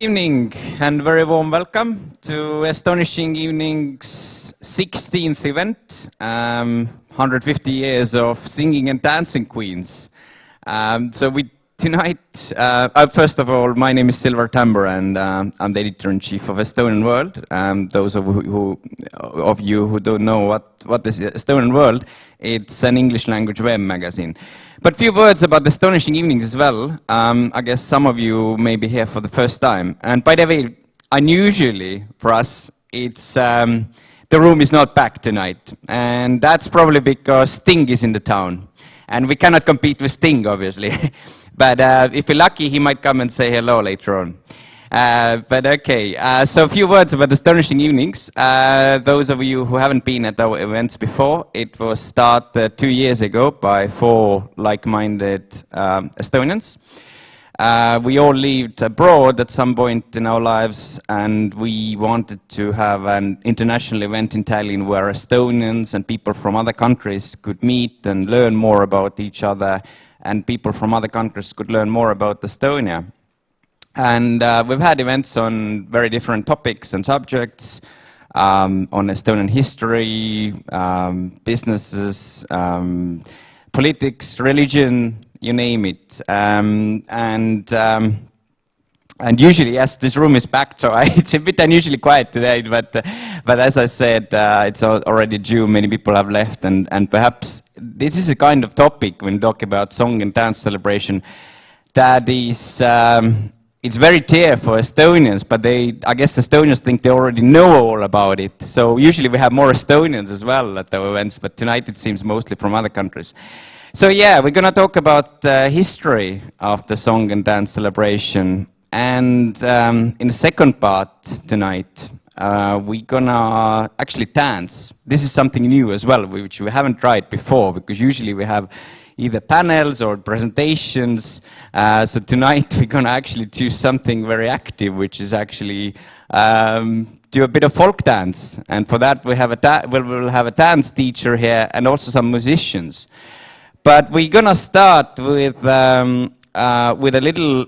Evening and very warm welcome to Estonishing Evening's 16th event, 150 years of singing and dancing queens. Tonight, first of all, my name is Silver Tamber and I'm the editor-in-chief of Estonian World. Those of you who don't know what is Estonian World, it's an English language web magazine. But a few words about the Estonishing Evenings as well. I guess some of you may be here for the first time. And by the way, unusually for us, it's the room is not packed tonight. And that's probably because Sting is in the town. And we cannot compete with Sting, obviously. But if you're lucky, he might come and say hello later on. But okay, so a few words about the Estonishing Evenings. Those of you who haven't been at our events before, it was started 2 years ago by 4 like-minded Estonians. We all lived abroad at some point in our lives, and we wanted to have an international event in Tallinn where Estonians and people from other countries could meet and learn more about each other, and people from other countries could learn more about Estonia. And we've had events on very different topics and subjects, on Estonian history, businesses, politics, religion, you name it. And usually, yes, this room is packed, so it's a bit unusually quiet today, but as I said, it's already June, many people have left, and perhaps this is a kind of topic when we talk about song and dance celebration that is, it's very dear for Estonians, but I guess Estonians think they already know all about it. So usually we have more Estonians as well at our events, but tonight it seems mostly from other countries. So yeah, we're going to talk about the history of the song and dance celebration. And in the second part tonight, we're going to actually dance. This is something new as well, which we haven't tried before, because usually we have either panels or presentations. So tonight we're going to actually do something very active, which is actually do a bit of folk dance. And for that we'll have a dance teacher here and also some musicians. But we're going to start with a little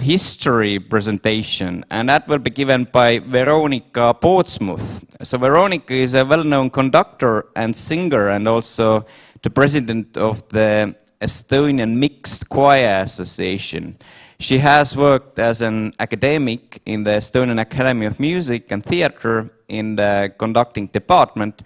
history presentation, and that will be given by Veronika Portsmouth. So Veronika is a well-known conductor and singer, and also the president of the Estonian Mixed Choir Association. She has worked as an academic in the Estonian Academy of Music and Theatre in the conducting department,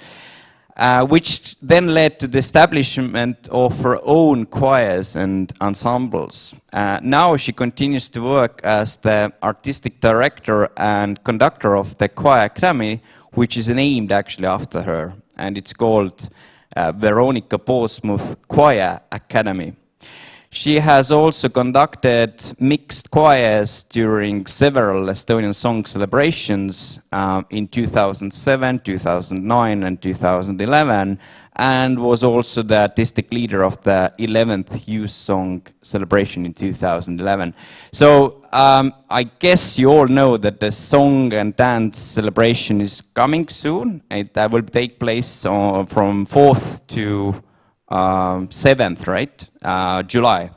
which then led to the establishment of her own choirs and ensembles. Now she continues to work as the artistic director and conductor of the Choir Academy, which is named actually after her, and it's called Veronika Portsmouth Choir Academy. She has also conducted mixed choirs during several Estonian song celebrations in 2007, 2009 and 2011, and was also the artistic leader of the 11th Youth Song celebration in 2011. So I guess you all know that the song and dance celebration is coming soon. It will take place from 4th to 7th, right? July.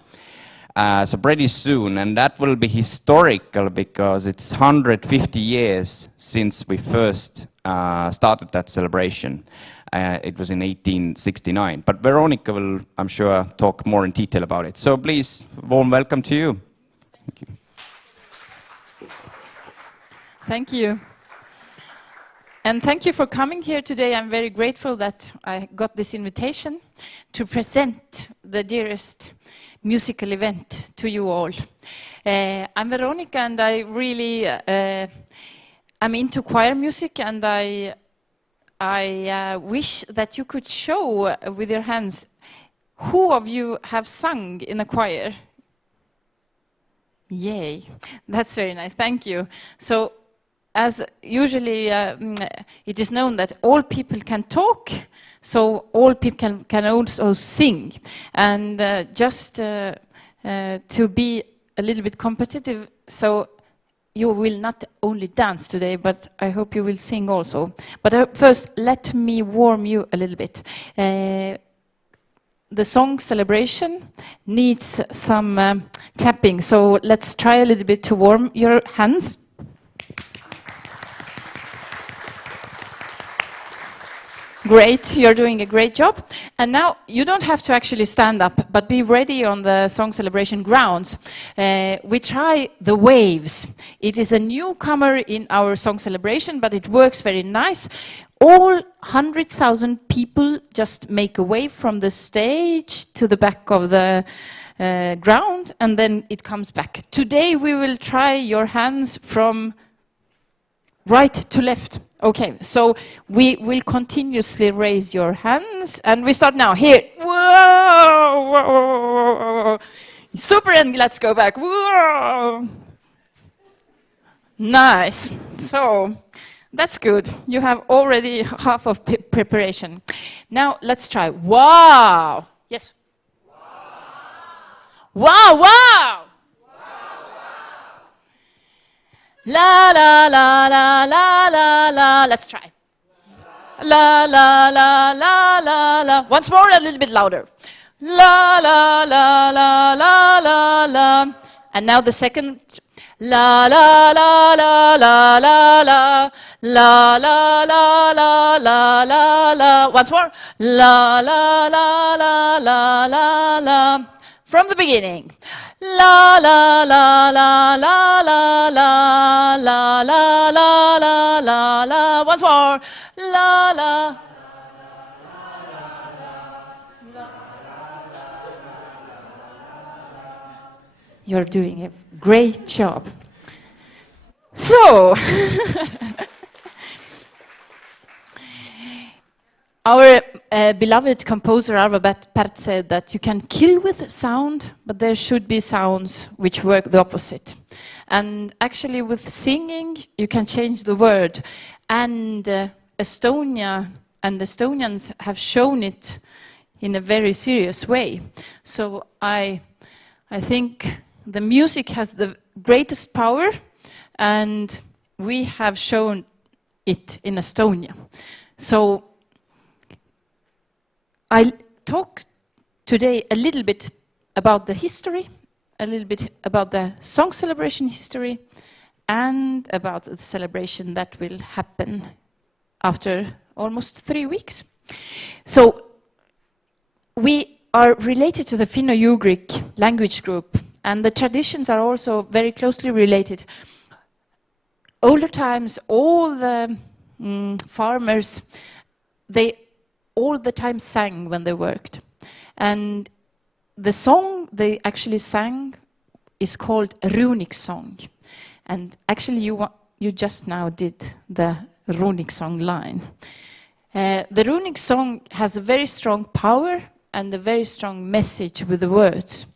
So pretty soon, and that will be historical because it's 150 years since we first started that celebration. It was in 1869. But Veronika will, I'm sure, talk more in detail about it. So please, warm welcome to you. Thank you. Thank you. And thank you for coming here today. I'm very grateful that I got this invitation to present the dearest musical event to you all. I'm Veronika, and I really am into choir music, and I wish that you could show with your hands who of you have sung in a choir. Yay, that's very nice, thank you. So, as usually it is known that all people can talk, so all people can also sing. And just to be a little bit competitive, so you will not only dance today, but I hope you will sing also. But first, let me warm you a little bit. The song celebration needs some clapping, so let's try a little bit to warm your hands. Great, you're doing a great job. And now you don't have to actually stand up, but be ready on the song celebration grounds. We try the waves. It is a newcomer in our song celebration, but it works very nice. All 100,000 people just make a wave from the stage to the back of the ground, and then it comes back. Today we will try your hands from right to left. Okay, so we will continuously raise your hands, and we start now. Here. Whoa, whoa, whoa, whoa. Super, and let's go back. Whoa. Nice. So that's good. You have already half of preparation. Now let's try. Wow. Yes. Wow, wow. La la la la la la la. Let's try. La la la la la la. Once more, a little bit louder. La la la la la la la. And now the second. La la la la la la la. La la la la la la la. Once more. La la la la la la la. From the beginning. La la la la la la la la la la la la la. Once more. La la. You're doing a great job. So, our beloved composer Arvo Pärt said that you can kill with sound, but there should be sounds which work the opposite. And actually with singing, you can change the word. And Estonia and Estonians have shown it in a very serious way. So I think the music has the greatest power, and we have shown it in Estonia. So I'll talk today a little bit about the history, a little bit about the song celebration history, and about the celebration that will happen after almost 3 weeks. So we are related to the Finno-Ugric language group, and the traditions are also very closely related. Older times, all the farmers, they all the time sang when they worked. And the song they actually sang is called a runic song. And actually you just now did the runic song line. The runic song has a very strong power and a very strong message with the words.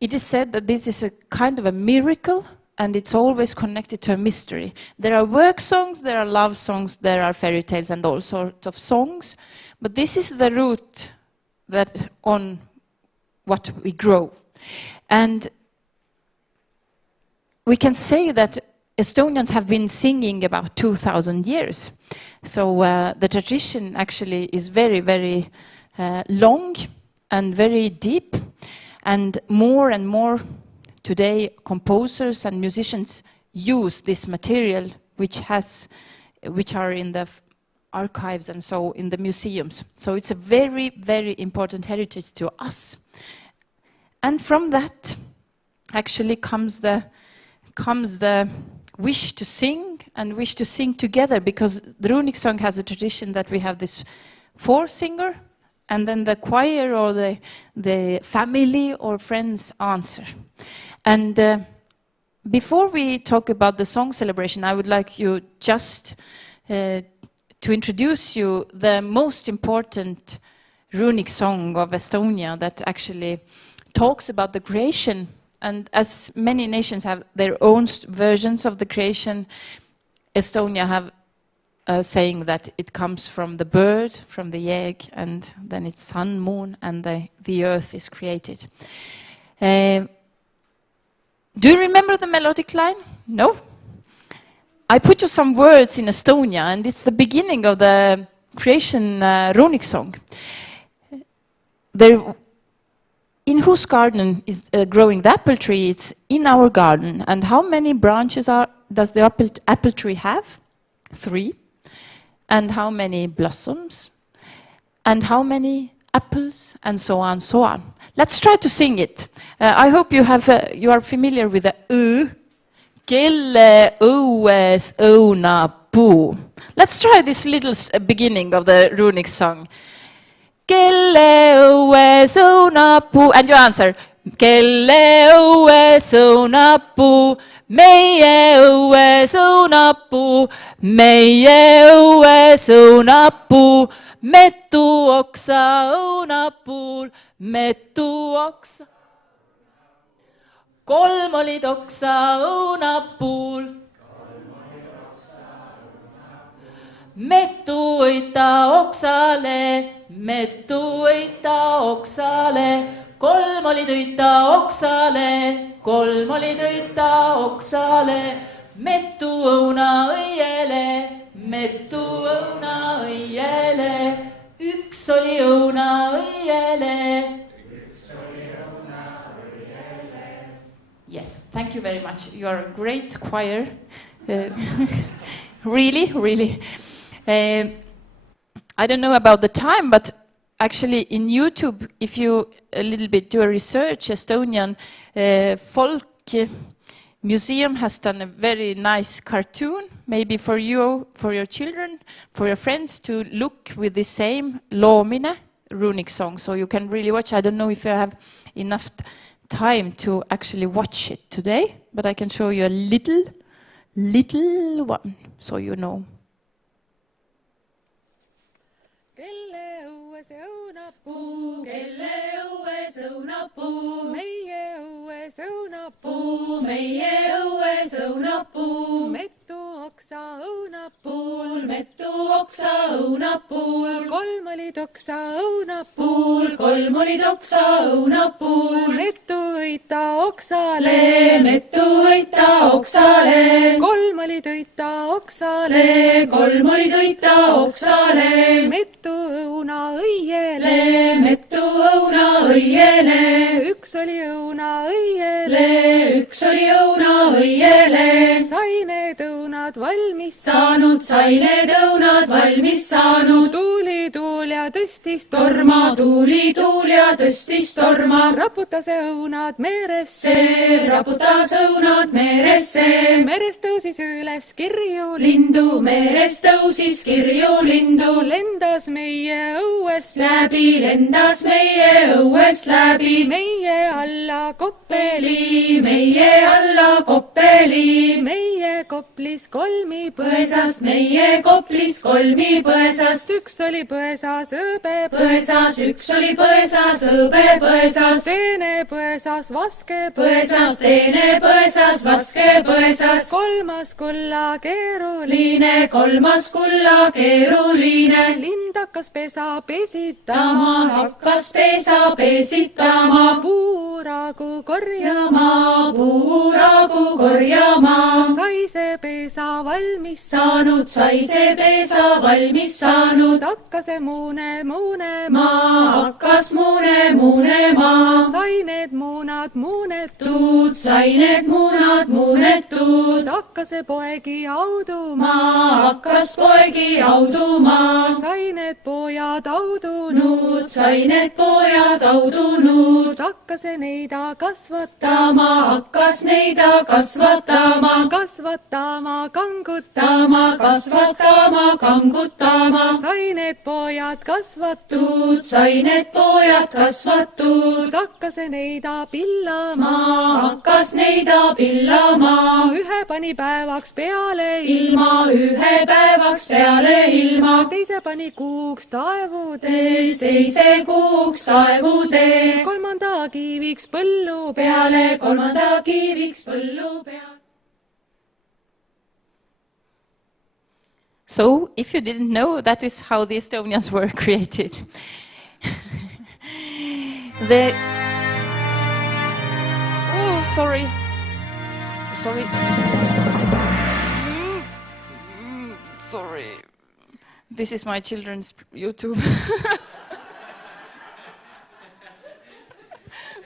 It is said that this is a kind of a miracle, and it's always connected to a mystery. There are work songs, there are love songs, there are fairy tales and all sorts of songs, but this is the root that on what we grow. And we can say that Estonians have been singing about 2,000 years. So the tradition actually is very, very long and very deep, and more today composers and musicians use this material which are in the archives and so in the museums. So it's a very, very important heritage to us. And from that actually comes the wish to sing and wish to sing together, because the runic song has a tradition that we have this four-singer, and then the choir or the family or friends answer. And before we talk about the song celebration, I would like you just to introduce you the most important runic song of Estonia that actually talks about the creation. And as many nations have their own versions of the creation, Estonia have saying that it comes from the bird, from the egg, and then it's sun, moon, and the earth is created. Do you remember the melodic line? No? I put you some words in Estonia, and it's the beginning of the creation runic song. In whose garden is growing the apple tree? It's in our garden. And how many branches does the apple tree have? 3. and how many blossoms, and how many apples, and so on, so on. Let's try to sing it. I hope you are familiar with the Kelle õues õunapuu. Let's try this little beginning of the runic song. Kelle õues õunapuu, and you answer. Kelle õues õunapuu, meie õues õunapuu, meie õues õunapuu, metu oksa õunapuul, metu oksa. Kolm olid oksa õunapuul, metu õita oksale, metu õita oksale. Kolm olid õita oksale, kolm olid õita oksale, metu õuna õiele, metu õuna õiele, üks oli õuna õiele. Yes, thank you very much. You are a great choir. Really, really. I don't know about the time, but actually in YouTube, if you a little bit do a research, Estonian folk museum has done a very nice cartoon, maybe for you, for your children, for your friends to look with the same loomine runic song. So you can really watch. I don't know if you have enough time to actually watch it today, but I can show you a little one, so you know. Õunapuu, kelle õues õunapuu, meie õues õunapuu, meie õues õunapuu, metu oksa õunapuul, metu oksa õunapuul, kolm olid oksa õunapuul, kolm olid oksa õunapuul, metu õita oksale, metu õita oksale, kolm olid õita oksale, kolm olid õita oksale, metu õuna õiele, metu õuna õiele, üks oli õuna õiele, üks oli õuna õiele, sai need õunad valmis saanud, sai need õunad valmis saanud, tuuli tuul ja tõstis torma, tuuli tuul ja tõstis torma, raputas õunad meresse, raputas õunad meresse, merest tõusis üles kirju lindu, merest tõusis kirju lindu, lendas meie õuest läbi, lendas meie õuest läbi, meie alla koppeli, meie alla koppeli, meie koplis kolmi põesast, meie koplis kolmi põesast, üks oli põesas hõbe põesas, üks oli põesas hõbe põesas, teine põesas vaske põesas, teine põesas vaske põesas, kolmas kulla keeruline, kolmas kulla keeruline, lind hakkas pesa pesitama, hakkas pesa pesitama, puuragu korjama, puuragu korjama, sai see pesa valmis saanud, sai see pesa valmis saanud, hakkas see muune muunema, hakkas muune muunema, sai need muunad muunetud, sai need muunad muunetud, hakkas see poegi auduma, hakkas poegi auduma, sai need pojad audunud, sai need pojad audunud, hakkas see neida kasvatama, hakkas neida kasvatama, kasvatama, kangutama, kasvatama, kangutama, sai need pojad kasvatud, sai need pojad kasvatud, hakkas see neida pillama, hakkas neida pillama, ühe pani päevaks peale ilma, ühe päevaks peale ilma, teise pani kuuks taevudes, teise kuuks taevudes, kolmanda kiviks põllu peale, kolmanda kiviks põllu peale. So, if you didn't know, that is how the Estonians were created. Oh, sorry. Sorry. Sorry. This is my children's YouTube.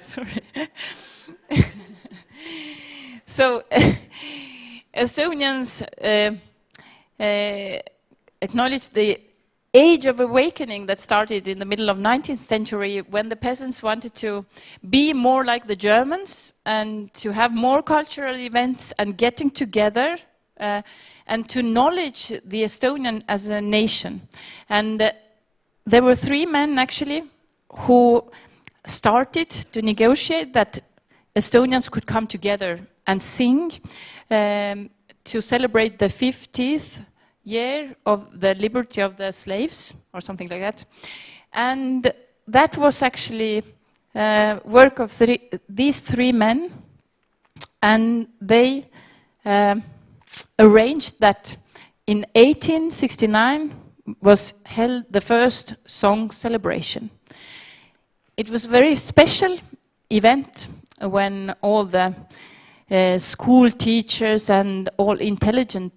Sorry. So, Estonians acknowledge the age of awakening that started in the middle of 19th century when the peasants wanted to be more like the Germans and to have more cultural events and getting together and to acknowledge the Estonian as a nation. And there were 3 men actually who started to negotiate that Estonians could come together and sing to celebrate the 50th year of the liberty of the slaves, or something like that. And that was actually work of these 3 men, and they arranged that in 1869 was held the first song celebration. It was a very special event when all the school teachers and all intelligent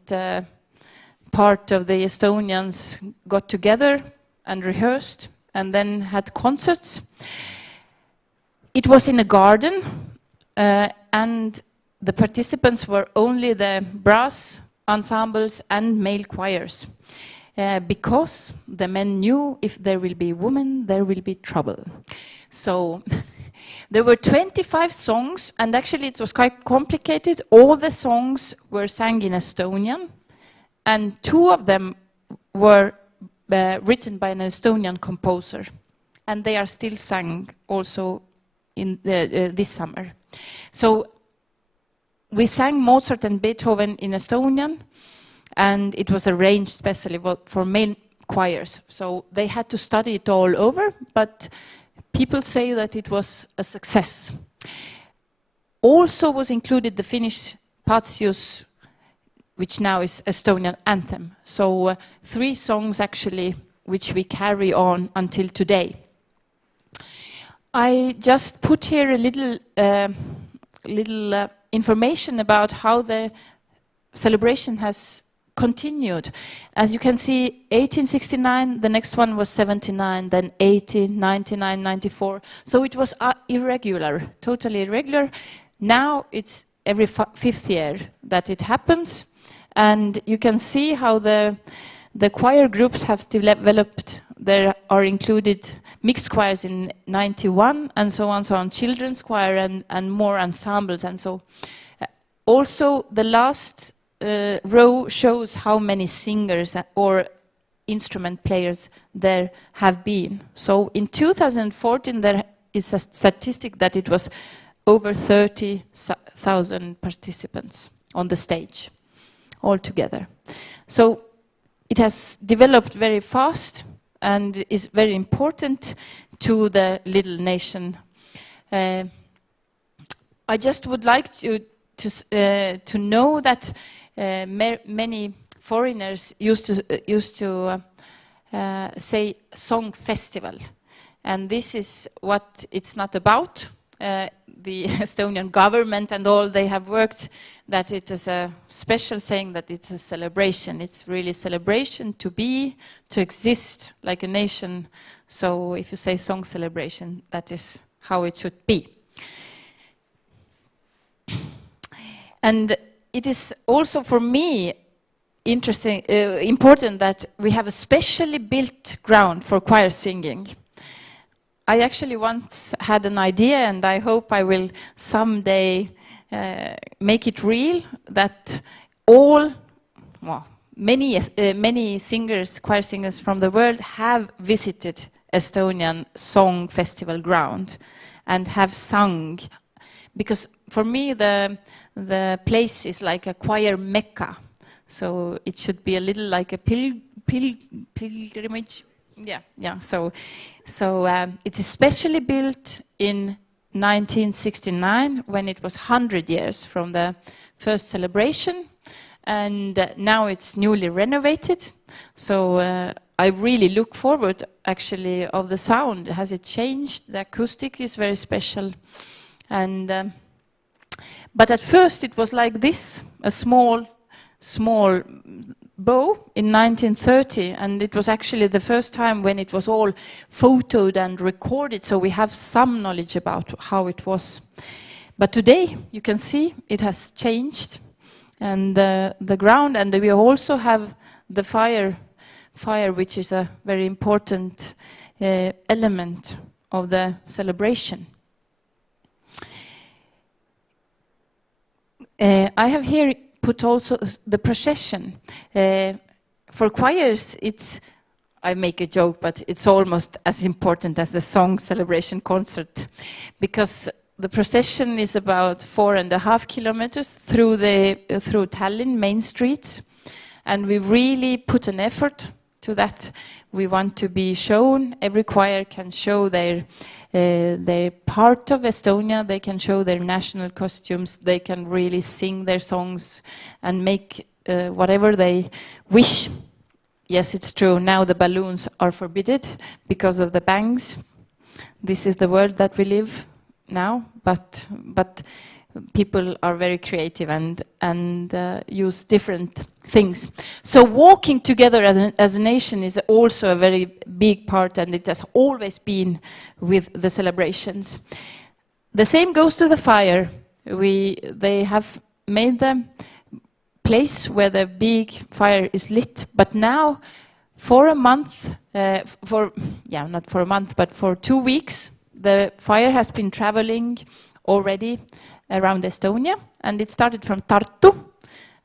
part of the Estonians got together and rehearsed and then had concerts. It was in a garden and the participants were only the brass ensembles and male choirs because the men knew if there will be women, there will be trouble. So there were 25 songs, and actually it was quite complicated. All the songs were sang in Estonian, and 2 of them were written by an Estonian composer, and they are still sung also in this summer. So we sang Mozart and Beethoven in Estonian, and it was arranged specially for male choirs. So they had to study it all over, but people say that it was a success. Also was included the Finnish Patsius, which now is Estonian anthem. So 3 songs actually, which we carry on until today. I just put here a little information about how the celebration has continued. As you can see, 1869, the next one was 79, then 80, 99, 94. So it was irregular, totally irregular. Now it's every 5th year that it happens. And you can see how the choir groups have developed. There are included mixed choirs in 91 and so on, children's choir and more ensembles and so. Also, the last row shows how many singers or instrument players there have been. So in 2014 there is a statistic that it was over 30,000 participants on the stage altogether. So it has developed very fast and is very important to the little nation. I just would like to know that many foreigners used to say song festival, and this is what it's not about. The Estonian government and all, they have worked that it is a special saying that it's a celebration. It's really celebration to be, to exist like a nation. So if you say song celebration, that is how it should be. And it is also for me important that we have a specially built ground for choir singing. I actually once had an idea, and I hope I will someday make it real, that many singers, choir singers from the world have visited Estonian Song Festival ground and have sung. Because for me, the place is like a choir mecca. So it should be a little like a pilgrimage. Yeah. So it's especially built in 1969 when it was 100 years from the first celebration, and now it's newly renovated. So I really look forward actually of the sound. Has it changed? The acoustic is very special, and but at first it was like this, a small bow in 1930, and it was actually the first time when it was all photoed and recorded, so we have some knowledge about how it was. But today you can see it has changed, and the ground, and we also have the fire, which is a very important element of the celebration. I have here put also the procession. For choirs, I make a joke, but it's almost as important as the song celebration concert, because the procession is about 4.5 kilometers through Tallinn main streets, and we really put an effort to that. We want to be shown. Every choir can show their part of Estonia. They can show their national costumes. They can really sing their songs and make whatever they wish. Yes, it's true. Now the balloons are forbidden because of the bangs. This is the world that we live now, but people are very creative and use different things. So walking together as a nation is also a very big part, and it has always been with the celebrations. The same goes to the fire. They have made the place where the big fire is lit, but now for a month, not for a month, but for 2 weeks, the fire has been traveling already around Estonia, and it started from Tartu,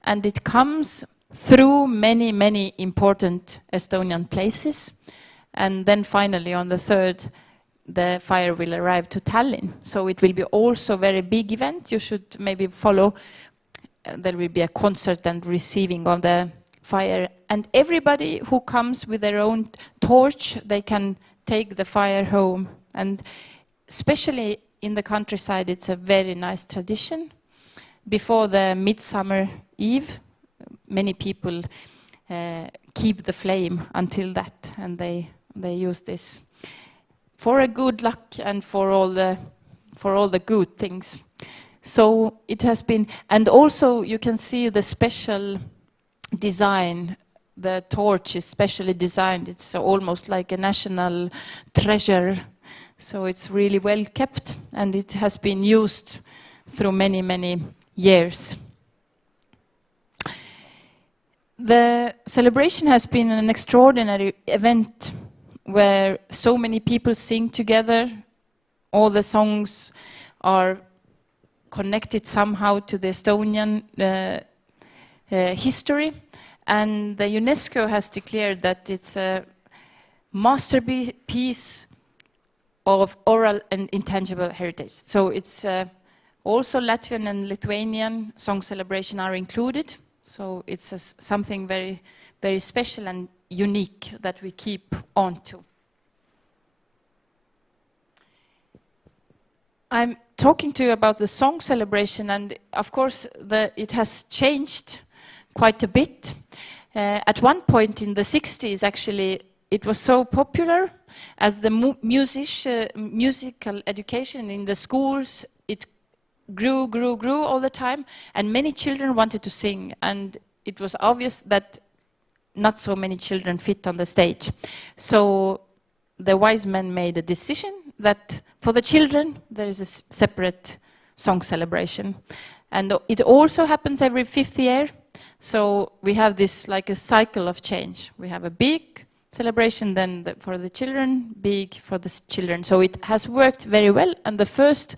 and it comes through many, many important Estonian places, and then finally on the 3rd, the fire will arrive to Tallinn. So it will be also a very big event. You should maybe follow. There will be a concert and receiving of the fire, and everybody who comes with their own torch, they can take the fire home. And especially in the countryside, it's a very nice tradition. Before the Midsummer Eve, many people keep the flame until that, and they use this for a good luck and for all the good things. So it has been, and also you can see the special design. The torch is specially designed. It's almost like a national treasure. So it's really well kept, and it has been used through many, many years. The celebration has been an extraordinary event where so many people sing together. All the songs are connected somehow to the Estonian history, and the UNESCO has declared that it's a masterpiece of oral and intangible heritage. So it's also Latvian and Lithuanian song celebration are included. So it's something very, very special and unique that we keep on to. I'm talking to you about the song celebration, and of course it has changed quite a bit. At one point in the 60s, actually, it was so popular as the musical education in the schools, it grew all the time, and many children wanted to sing, and it was obvious that not so many children fit on the stage. So the wise men made a decision that for the children there is a separate song celebration, and it also happens every 5th year. So we have this like a cycle of change. We have a big celebration, then for the children, big for the children. So it has worked very well, and the first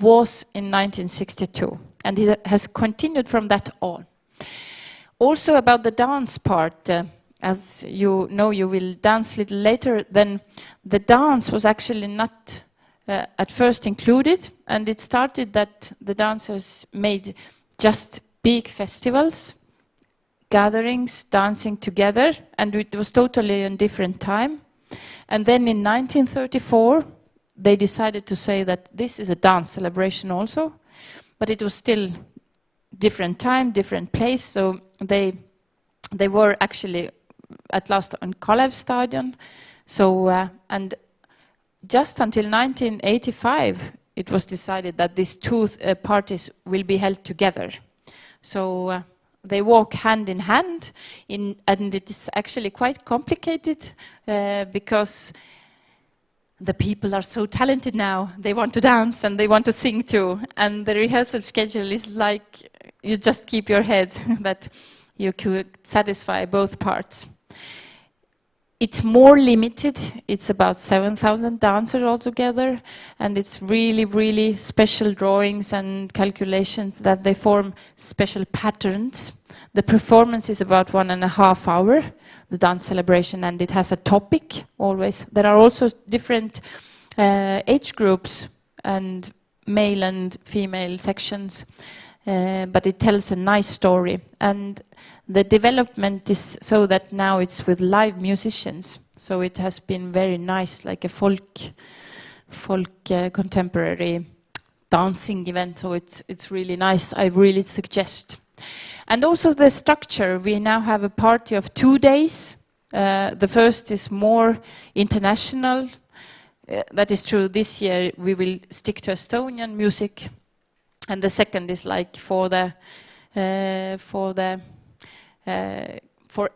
was in 1962, and it has continued from that on. Also about the dance part, as you know, you will dance a little later, then the dance was actually not at first included, and it started that the dancers made just big festivals, gatherings, dancing together, and it was totally a different time. And then in 1934, they decided to say that this is a dance celebration also, but it was still different time, different place, so they were actually at last on Kalev Stadion. So, and just until 1985, it was decided that these two parties will be held together. So they walk hand in hand, and it is actually quite complicated because the people are so talented now. They want to dance and they want to sing too. And the rehearsal schedule is like you just keep your head that you could satisfy both parts. it's more limited. It's about 7,000 dancers altogether, and it's really, really special drawings and calculations that they form special patterns. The performance is about 1.5 hours, the dance celebration, and it has a topic always. There are also different age groups and male and female sections, but it tells a nice story. And the development is so that now it's with live musicians. So it has been very nice, like a folk contemporary dancing event. So it's really nice. I really suggest. And also the structure. We now have a party of 2 days. The first is more international. That is true. This year we will stick to Estonian music, and the second is like for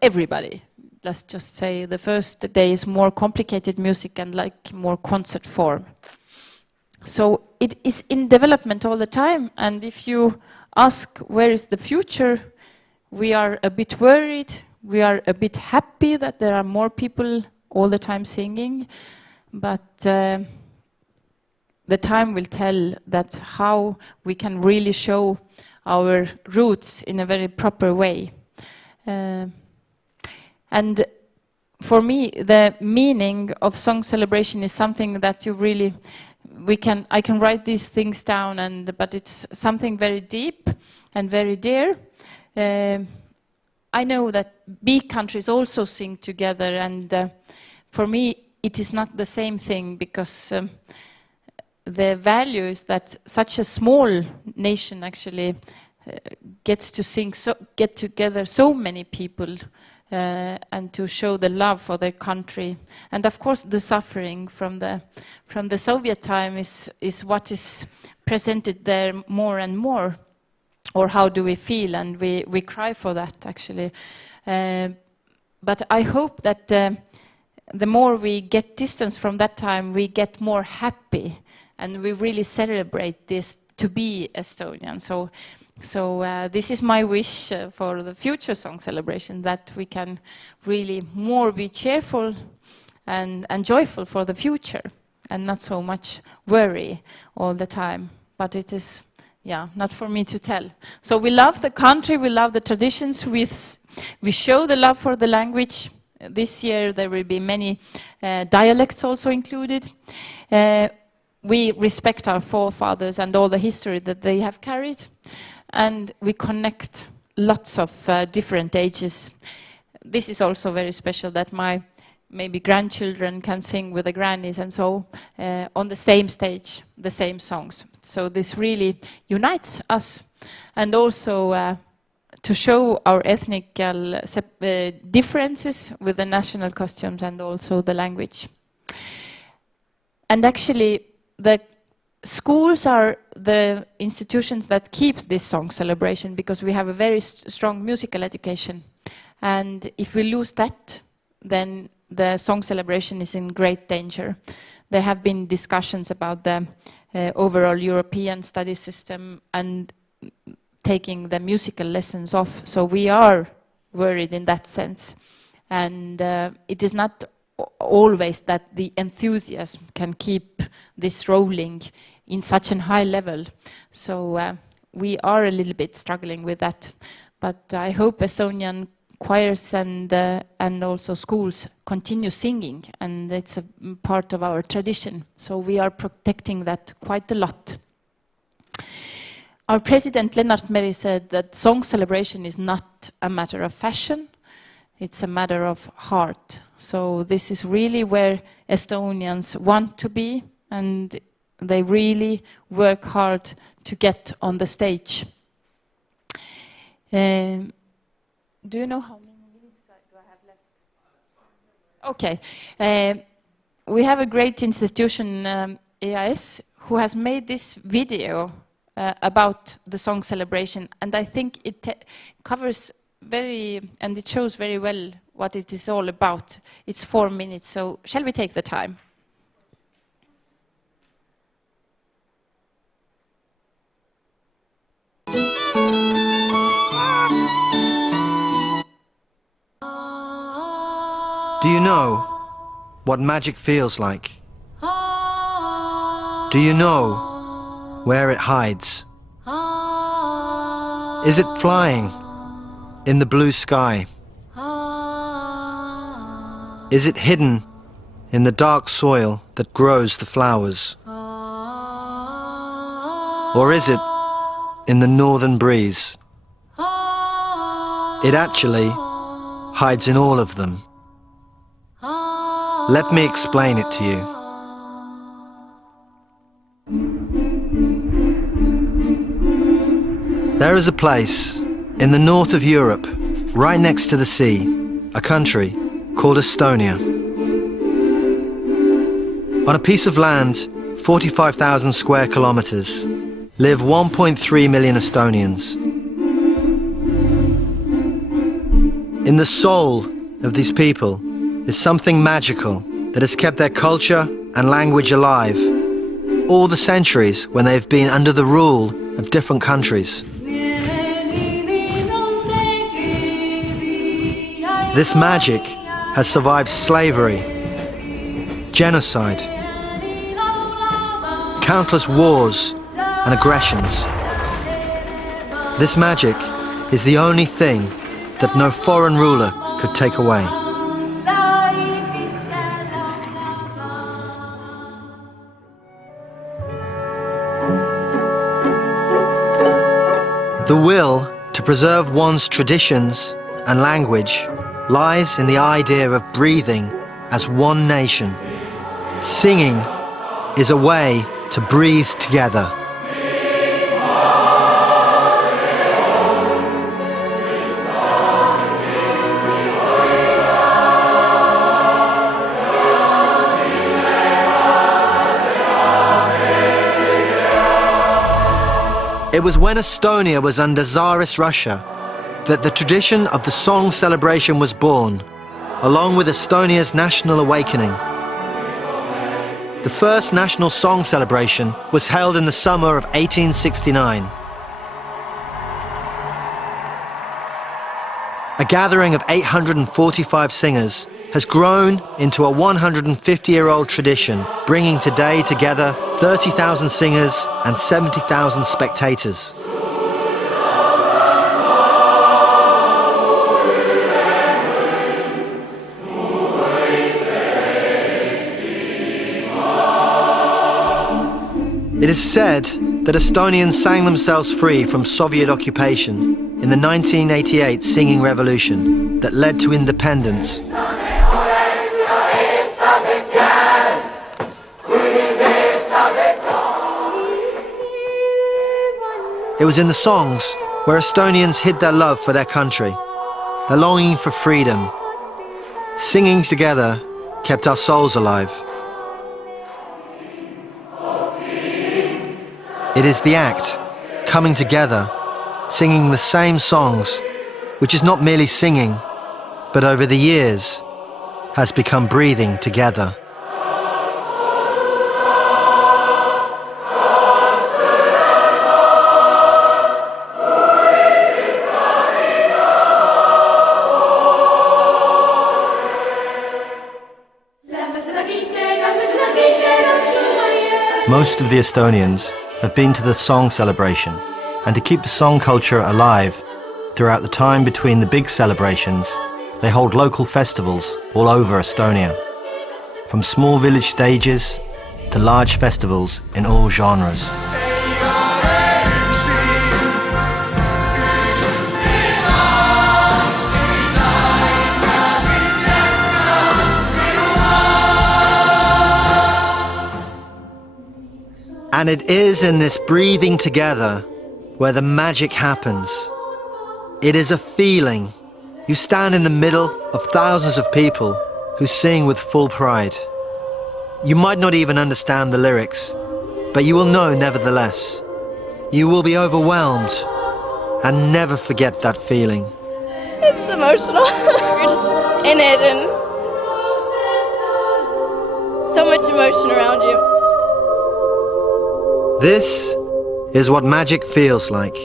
everybody. Let's just say the first day is more complicated music and like more concert form. So it is in development all the time, and if you ask where is the future, we are a bit worried, we are a bit happy that there are more people all the time singing, but the time will tell that how we can really show our roots in a very proper way. And for me, the meaning of song celebration is something that you really, I can write these things down, but it's something very deep and very dear. I know that big countries also sing together, and for me, it is not the same thing, because the value is that such a small nation actually gets to sing, get together so many people, and to show the love for their country. And of course, the suffering from the Soviet time is what is presented there more and more. Or how do we feel? And we cry for that, actually. But I hope that the more we get distance from that time, we get more happy, and we really celebrate this to be Estonian. So this is my wish for the future song celebration, that we can really more be cheerful and joyful for the future, and not so much worry all the time. But it is, yeah, not for me to tell. So we love the country, we love the traditions, we show the love for the language. This year there will be many dialects also included. We respect our forefathers and all the history that they have carried, and we connect lots of different ages. This is also very special, that my maybe grandchildren can sing with the grannies, and so on the same stage, the same songs. So this really unites us, and also to show our ethnic differences with the national costumes and also the language. And actually, the schools are the institutions that keep this song celebration, because we have a very strong musical education. And if we lose that, then the song celebration is in great danger. There have been discussions about the overall European study system and taking the musical lessons off. So we are worried in that sense. And it is not always that the enthusiasm can keep this rolling in such a high level. So we are a little bit struggling with that. But I hope Estonian choirs and also schools continue singing, and it's a part of our tradition. So we are protecting that quite a lot. Our president Lennart Meri said that song celebration is not a matter of fashion, it's a matter of heart. So this is really where Estonians want to be, and they really work hard to get on the stage. Do you know how many minutes do I have left? Okay. We have a great institution, EAS, who has made this video about the song celebration, and I think it covers and it shows very well what it is all about. It's 4 minutes, so shall we take the time? Do you know what magic feels like? Do you know where it hides? Is it flying in the blue sky? Is it hidden in the dark soil that grows the flowers? Or is it in the northern breeze? It actually hides in all of them. Let me explain it to you. There is a place in the north of Europe, right next to the sea, a country called Estonia. On a piece of land, 45,000 square kilometers, live 1.3 million Estonians. In the soul of these people is something magical that has kept their culture and language alive all the centuries when they have been under the rule of different countries. This magic has survived slavery, genocide, countless wars and aggressions. This magic is the only thing that no foreign ruler could take away. The will to preserve one's traditions and language lies in the idea of breathing as one nation. Singing is a way to breathe together. It was when Estonia was under Tsarist Russia that the tradition of the song celebration was born, along with Estonia's national awakening. The first national song celebration was held in the summer of 1869. A gathering of 845 singers has grown into a 150-year-old tradition, bringing today together 30,000 singers and 70,000 spectators. It is said that Estonians sang themselves free from Soviet occupation in the 1988 singing revolution that led to independence. It was in the songs where Estonians hid their love for their country, their longing for freedom. Singing together kept our souls alive. It is the act, coming together, singing the same songs, which is not merely singing, but over the years has become breathing together. Most of the Estonians have been to the song celebration, and to keep the song culture alive throughout the time between the big celebrations, they hold local festivals all over Estonia, from small village stages to large festivals in all genres. And it is in this breathing together where the magic happens. It is a feeling. You stand in the middle of thousands of people who sing with full pride. You might not even understand the lyrics, but you will know nevertheless. You will be overwhelmed and never forget that feeling. It's emotional. You're just in it and so much emotion around you. This is what magic feels like.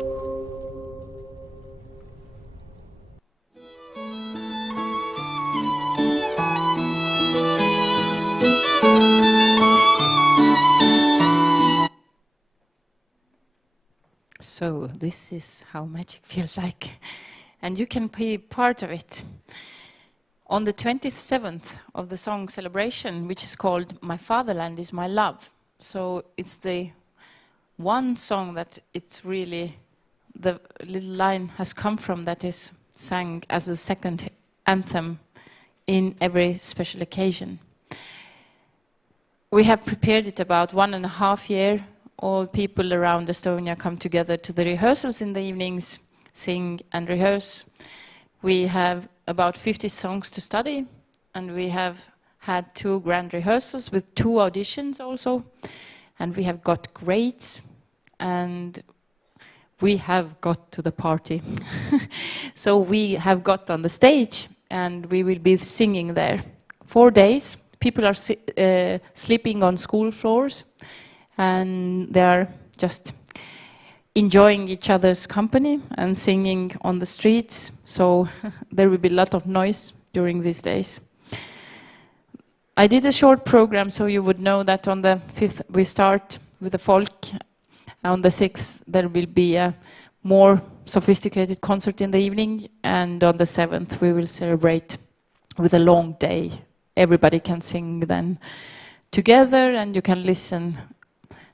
So this is how magic feels like. And you can be part of it. On the 27th of the song celebration, which is called My Fatherland is My Love. So it's the one song that it's really, the little line has come from, that is sang as a second anthem in every special occasion. We have prepared it about 1.5 years. All people around Estonia come together to the rehearsals in the evenings, sing and rehearse. We have about 50 songs to study, and we have had 2 grand rehearsals with 2 auditions also, and we have got grades, and we have got to the party. So we have got on the stage, and we will be singing there 4 days. People are sleeping on school floors, and they are just enjoying each other's company and singing on the streets. So there will be a lot of noise during these days. I did a short program so you would know that on the 5th we start with the folk. On the 6th there will be a more sophisticated concert in the evening, and on the 7th we will celebrate with a long day. Everybody can sing then together, and you can listen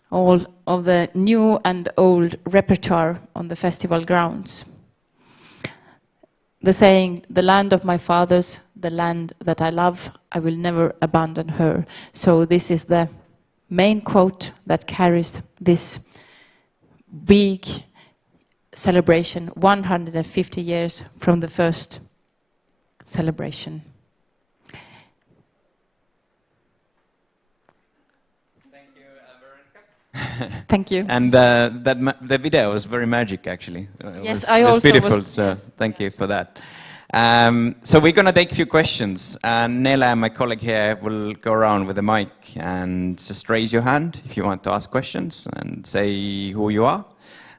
all of the new and old repertoire on the festival grounds. The saying, the land of my fathers, the land that I love, I will never abandon her. So this is the main quote that carries this big celebration, 150 years from the first celebration. Thank you. And the video was very magic, actually. Yes, it was beautiful. So thank you for that. So we're going to take a few questions, and Nele and my colleague here will go around with the mic and just raise your hand if you want to ask questions, and say who you are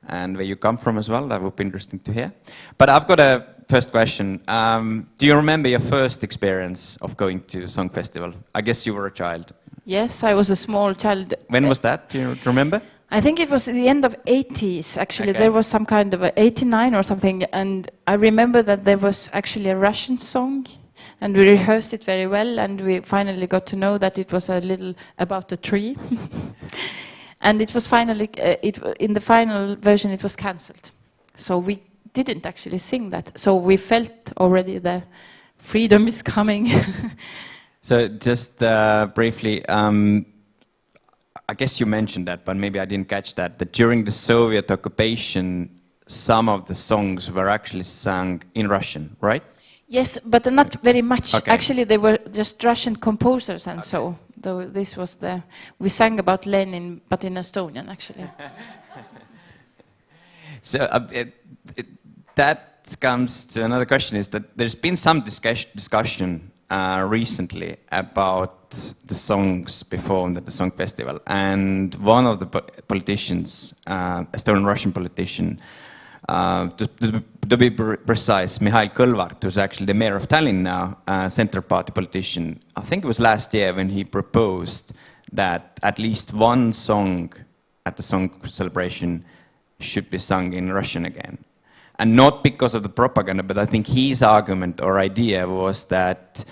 and where you come from as well. That would be interesting to hear. But I've got a first question. Do you remember your first experience of going to Song Festival? I guess you were a child. Yes, I was a small child. When was that? Do you remember? I think it was the end of 80s, actually. Okay. There was some kind of 89 or something, and I remember that there was actually a Russian song, and we rehearsed it very well, and we finally got to know that it was a little about a tree. And it was finally, in the final version, it was cancelled. So we didn't actually sing that. So we felt already the freedom is coming. So just briefly, I guess you mentioned that, but maybe I didn't catch that, that during the Soviet occupation, some of the songs were actually sung in Russian, right? Yes, but not very much. Okay. Actually, they were just Russian composers, and okay. So though this was we sang about Lenin, but in Estonian, actually. So that comes to another question, is that there's been some discussion recently about the songs performed at the Song Festival, and one of the politicians, Estonian Russian politician, to be precise, Mihhail Kõlvart, who's actually the mayor of Tallinn now, Centre Party politician, I think it was last year when he proposed that at least one song at the song celebration should be sung in Russian again. And not because of the propaganda, but I think his argument or idea was that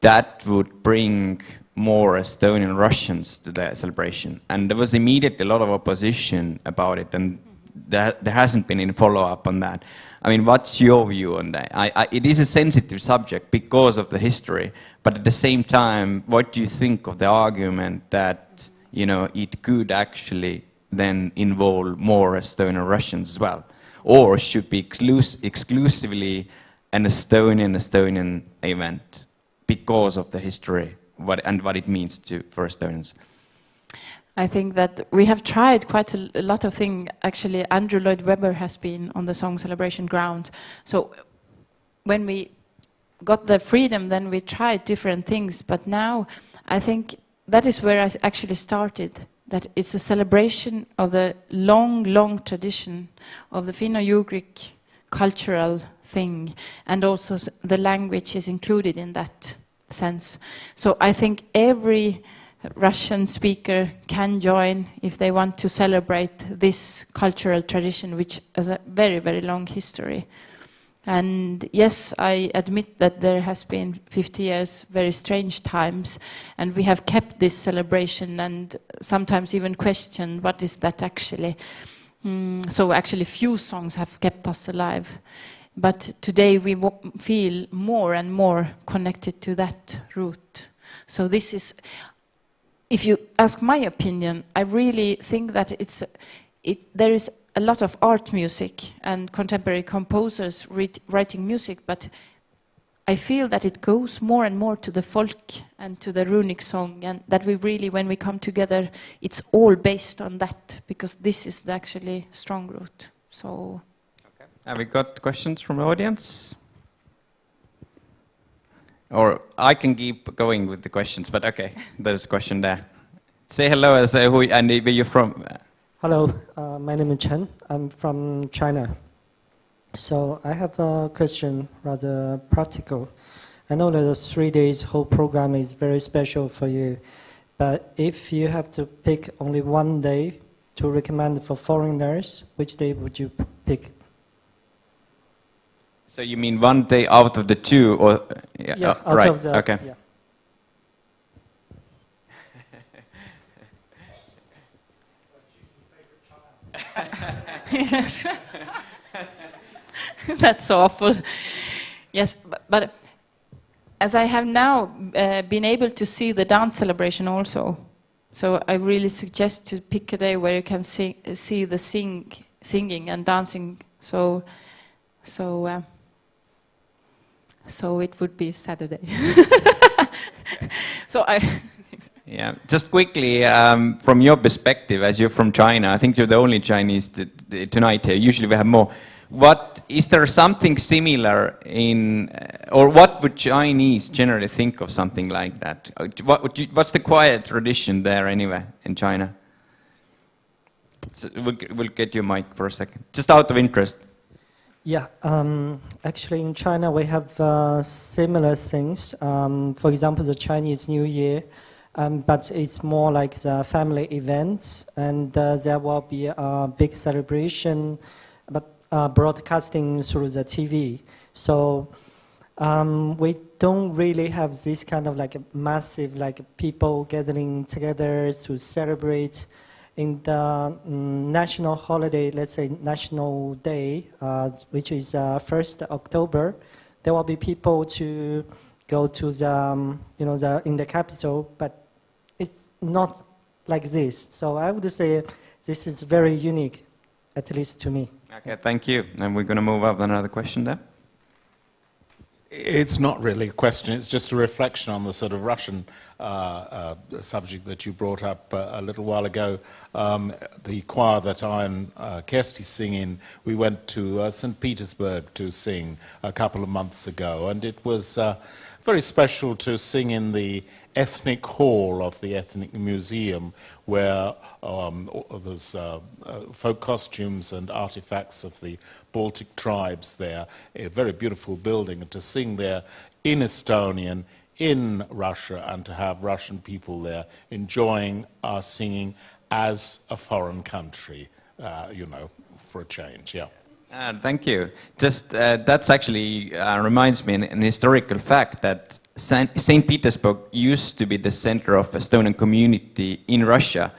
that would bring more Estonian Russians to the celebration. And there was immediately a lot of opposition about it, and there hasn't been any follow-up on that. I mean, what's your view on that? It is a sensitive subject because of the history, but at the same time, what do you think of the argument that, you know, it could actually then involve more Estonian Russians as well? Or should be exclusively an Estonian event because of the history and what it means for Estonians? I think that we have tried quite a lot of things. Actually, Andrew Lloyd Webber has been on the song celebration ground. So when we got the freedom, then we tried different things. But now I think that is where I actually started. That it's a celebration of the long, long tradition of the Finno-Ugric cultural thing, and also the language is included in that sense. So I think every Russian speaker can join if they want to celebrate this cultural tradition, which has a very, very long history. And yes, I admit that there has been 50 years very strange times, and we have kept this celebration and sometimes even questioned what is that actually. So actually few songs have kept us alive. But today we feel more and more connected to that root. So this is, if you ask my opinion, I really think that there is a lot of art music and contemporary composers writing music, but I feel that it goes more and more to the folk and to the runic song, and that we really, when we come together, it's all based on that, because this is the actually strong root. So, okay. Have we got questions from the audience? Or I can keep going with the questions, but okay, there's a question there. Say hello and say who and where you're from. Hello, my name is Chen. I'm from China. So I have a question, rather practical. I know that the 3 days whole program is very special for you, but if you have to pick only one day to recommend for foreigners, which day would you pick? So you mean one day out of the two, or Yeah, out right? of the, okay. Yeah. yes. That's awful. Yes, but as I have now been able to see the dance celebration also, so I really suggest to pick a day where you can see the singing and dancing. So it would be Saturday. So Yeah, just quickly, from your perspective, as you're from China, I think you're the only Chinese tonight here. Usually we have more. Is there something similar in, or what would Chinese generally think of something like that? What's the quiet tradition there anyway in China? So we'll get your mic for a second, just out of interest. Yeah, actually in China we have similar things. For example, the Chinese New Year. But it's more like the family events, and there will be a big celebration, but broadcasting through the TV. So we don't really have this kind of like a massive like people gathering together to celebrate. In the national holiday, let's say National Day, which is 1st October, there will be people to go to the, in the capital, but it's not like this. So I would say this is very unique, at least to me. Okay, thank you. And we're going to move up with another question there. It's not really a question, it's just a reflection on the sort of Russian subject that you brought up a little while ago. The choir that I and Kersti sing in, we went to St. Petersburg to sing a couple of months ago, and it was very special to sing in the ethnic hall of the Ethnic Museum, where there's folk costumes and artifacts of the Baltic tribes there, a very beautiful building, and to sing there in Estonian, in Russia, and to have Russian people there enjoying our singing as a foreign country, for a change, yeah. Thank you. Just that's actually reminds me an historical fact that St. Petersburg used to be the center of Estonian community in Russia,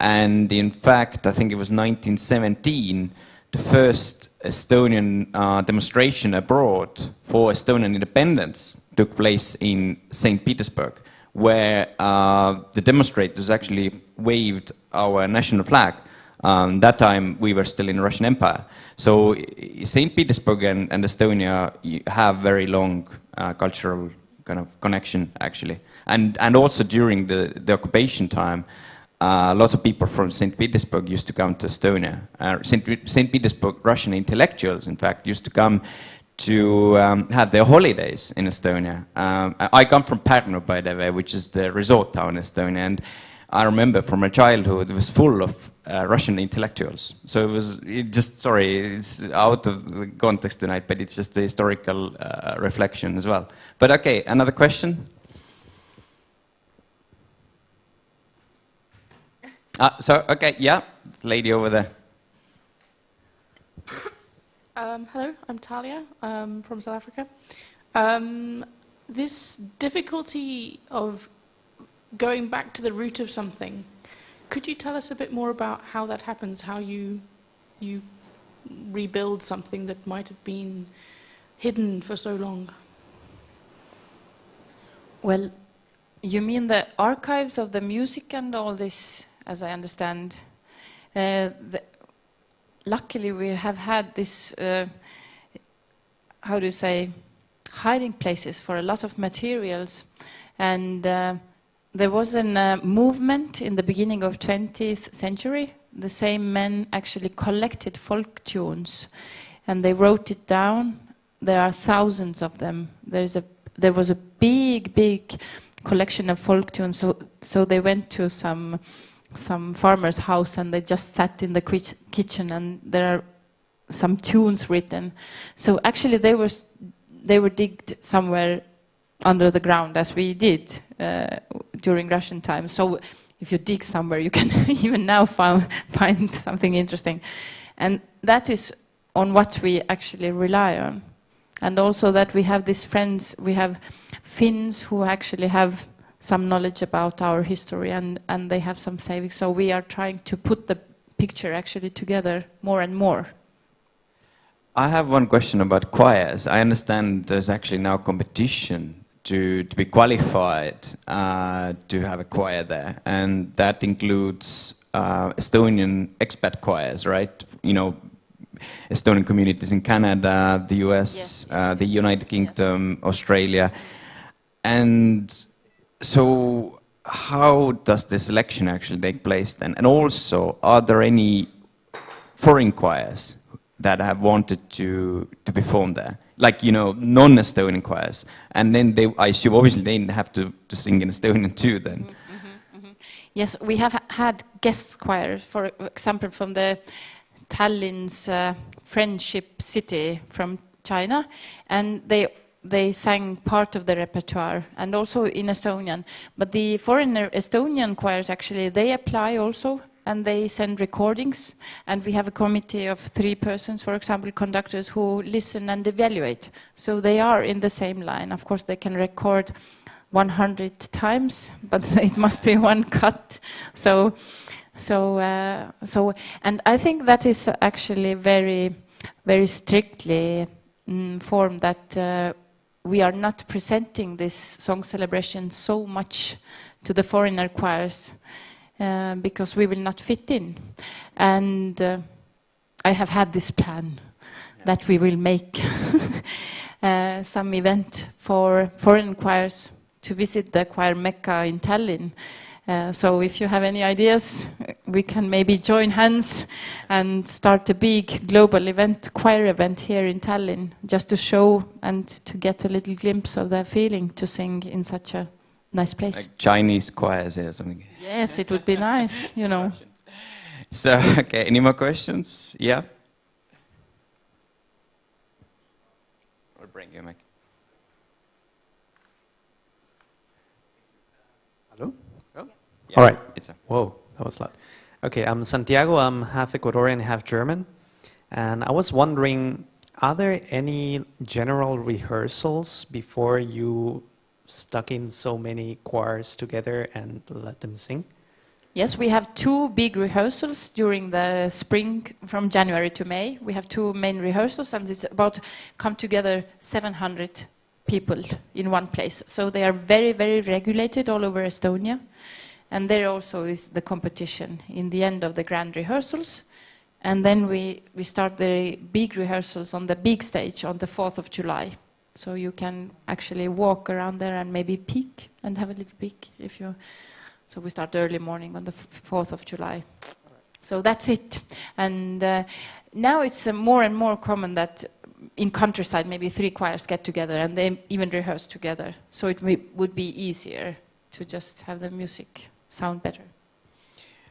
and in fact, I think it was 1917, the first Estonian demonstration abroad for Estonian independence took place in St. Petersburg, where the demonstrators actually waved our national flag. That time we were still in the Russian Empire. So St. Petersburg and Estonia have very long cultural kind of connection, actually. And also during the occupation time, lots of people from St. Petersburg used to come to Estonia. St. Petersburg Russian intellectuals, in fact, used to come to have their holidays in Estonia. I come from Pärnu, by the way, which is the resort town in Estonia, and I remember from my childhood it was full of Russian intellectuals. So it's out of the context tonight, but it's just the historical reflection as well. But okay, another question? Okay, yeah, lady over there. Hello, I'm Talia from South Africa. This difficulty of going back to the root of something, could you tell us a bit more about how that happens, how you rebuild something that might have been hidden for so long? Well, you mean the archives of the music and all this, as I understand. Luckily, we have had this, how do you say, hiding places for a lot of materials. And there was a movement in the beginning of 20th century. The same men actually collected folk tunes, and they wrote it down. There are thousands of them. There was a big collection of folk tunes. So they went to some farmer's house and they just sat in the kitchen, and there are some tunes written. So actually they were digged somewhere under the ground, as we did during Russian times. So if you dig somewhere, you can even now find something interesting. And that is on what we actually rely on. And also that we have these friends, we have Finns who actually have some knowledge about our history, and they have some savings. So we are trying to put the picture actually together more and more. I have one question about choirs. I understand there's actually now competition to be qualified to have a choir there, and that includes Estonian expat choirs, right? You know, Estonian communities in Canada, the US, the United Kingdom, Australia. And so how does the selection actually take place then? And also, are there any foreign choirs that have wanted to perform there? Like, you know, non-Estonian choirs. And then they, I assume, obviously they have to sing in Estonian too then. Yes, we have had guest choirs, for example, from the Tallinn's Friendship City from China, and they sang part of the repertoire, and also in Estonian. But the foreigner Estonian choirs, actually, they apply also, and they send recordings. And we have a committee of 3 persons, for example, conductors, who listen and evaluate. So they are in the same line. Of course, they can record 100 times, but it must be one cut. So, and I think that is actually very, very strictly formed, that we are not presenting this song celebration so much to the foreigner choirs because we will not fit in. And I have had this plan that we will make some event for foreign choirs to visit the choir Mecca in Tallinn. So if you have any ideas, we can maybe join hands and start a big global event, choir event here in Tallinn, just to show and to get a little glimpse of the feeling to sing in such a nice place. Like Chinese choirs or something. Yes, it would be nice, you know. So, okay, any more questions? Yeah? I'll bring you a mic. Hello? Yeah, all right. Whoa, that was loud. Okay, I'm Santiago. I'm half Ecuadorian, half German. And I was wondering, are there any general rehearsals before you stuck in so many choirs together and let them sing? Yes, we have 2 big rehearsals during the spring, from January to May. We have 2 main rehearsals, and it's about come together 700 people in one place. So they are very, very regulated all over Estonia. And there also is the competition in the end of the grand rehearsals. And then we start the big rehearsals on the big stage on the 4th of July. So you can actually walk around there and maybe peek and have a little peek if you... So we start early morning on the 4th of July. So that's it. And now it's more and more common that in countryside maybe 3 choirs get together and they even rehearse together. So it would be easier to just have the music sound better.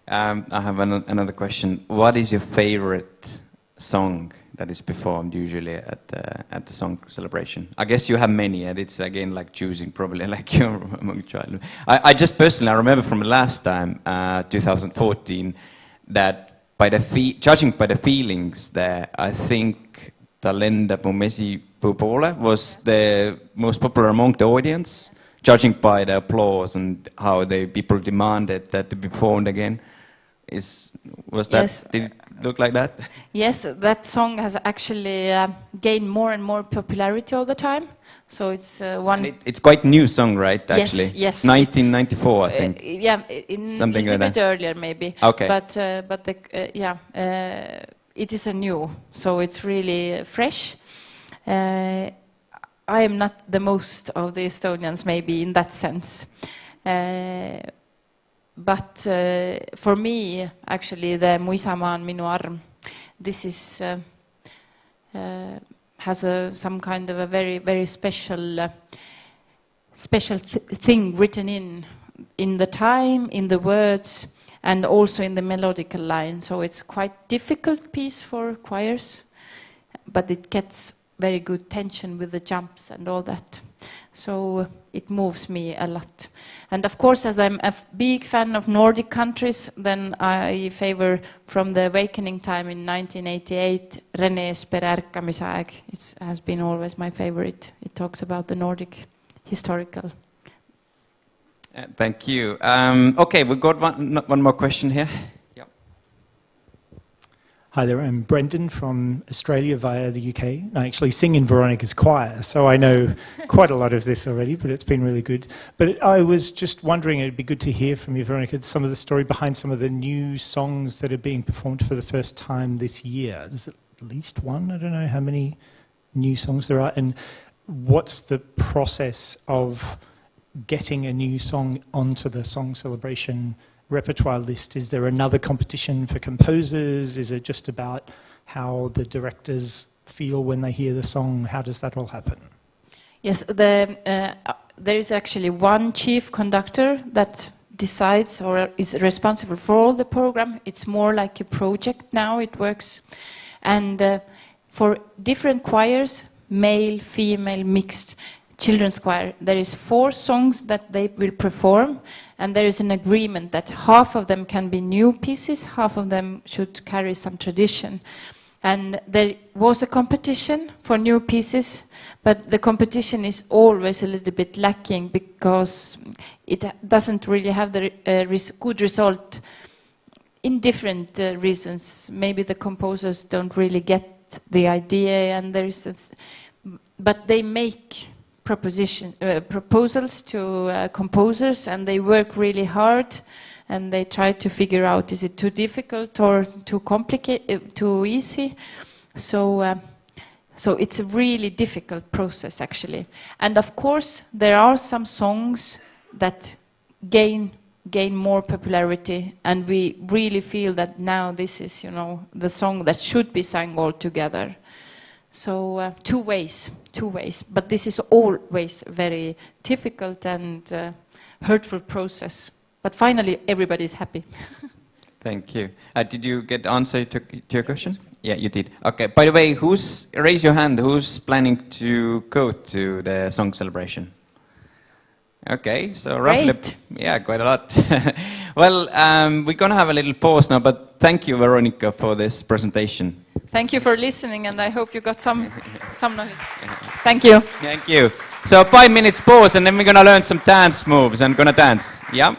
I have another question. What is your favorite song that is performed usually at the song celebration? I guess you have many, and it's again like choosing probably like you're among child. I just personally, I remember from the last time, 2014, that by judging by the feelings there, I think Tallinn Mesi Poole was the most popular among the audience, judging by the applause and how the people demanded that to be performed again. Did it look like that? Yes, that song has actually gained more and more popularity all the time. So it's It's quite new song, right? Actually, yes. 1994, I think. Yeah, Something a little like bit that. earlier maybe. Okay. But it is a new, so it's really fresh. I am not the most of the Estonians, maybe in that sense. But for me, actually, the Mu isamaa on minu arm, this is has some kind of a very, very special thing written in the time, in the words, and also in the melodical line. So it's quite difficult piece for choirs, but it gets very good tension with the jumps and all that. So it moves me a lot. And of course, as I'm a big fan of Nordic countries, then I favor from the awakening time in 1988, Rene Espere Ärkamise aeg. It has been always my favorite. It talks about the Nordic historical. Thank you. Okay, we've got one more question here. Hi there, I'm Brendan from Australia via the UK. I actually sing in Veronica's choir, so I know quite a lot of this already, but it's been really good. But I was just wondering, it'd be good to hear from you, Veronica, some of the story behind some of the new songs that are being performed for the first time this year. There's at least one, I don't know how many new songs there are, and what's the process of getting a new song onto the song celebration repertoire list? Is there another competition for composers? Is it just about how the directors feel when they hear the song? How does that all happen? Yes, there is actually one chief conductor that decides or is responsible for all the program. It's more like a project now, it works. And for different choirs, male, female, mixed, children's choir, there is 4 songs that they will perform, and there is an agreement that half of them can be new pieces, half of them should carry some tradition. And there was a competition for new pieces, but the competition is always a little bit lacking because it doesn't really have the good result in different reasons. Maybe the composers don't really get the idea, and but they make proposals to composers, and they work really hard, and they try to figure out, is it too difficult or too complicated, too easy? So it's a really difficult process, actually. And of course, there are some songs that gain more popularity, and we really feel that now this is, the song that should be sung all together. So two ways, but this is always a very difficult and hurtful process. But finally, everybody is happy. Thank you. Did you get answer to your question? Yeah, you did. Okay. By the way, raise your hand? Who's planning to go to the song celebration? Okay, so roughly, yeah, quite a lot. Well, we're gonna have a little pause now, but thank you, Veronica, for this presentation. Thank you for listening, and I hope you got some knowledge. Thank you. Thank you. So 5 minutes pause, and then we're gonna learn some dance moves and gonna dance. Yeah.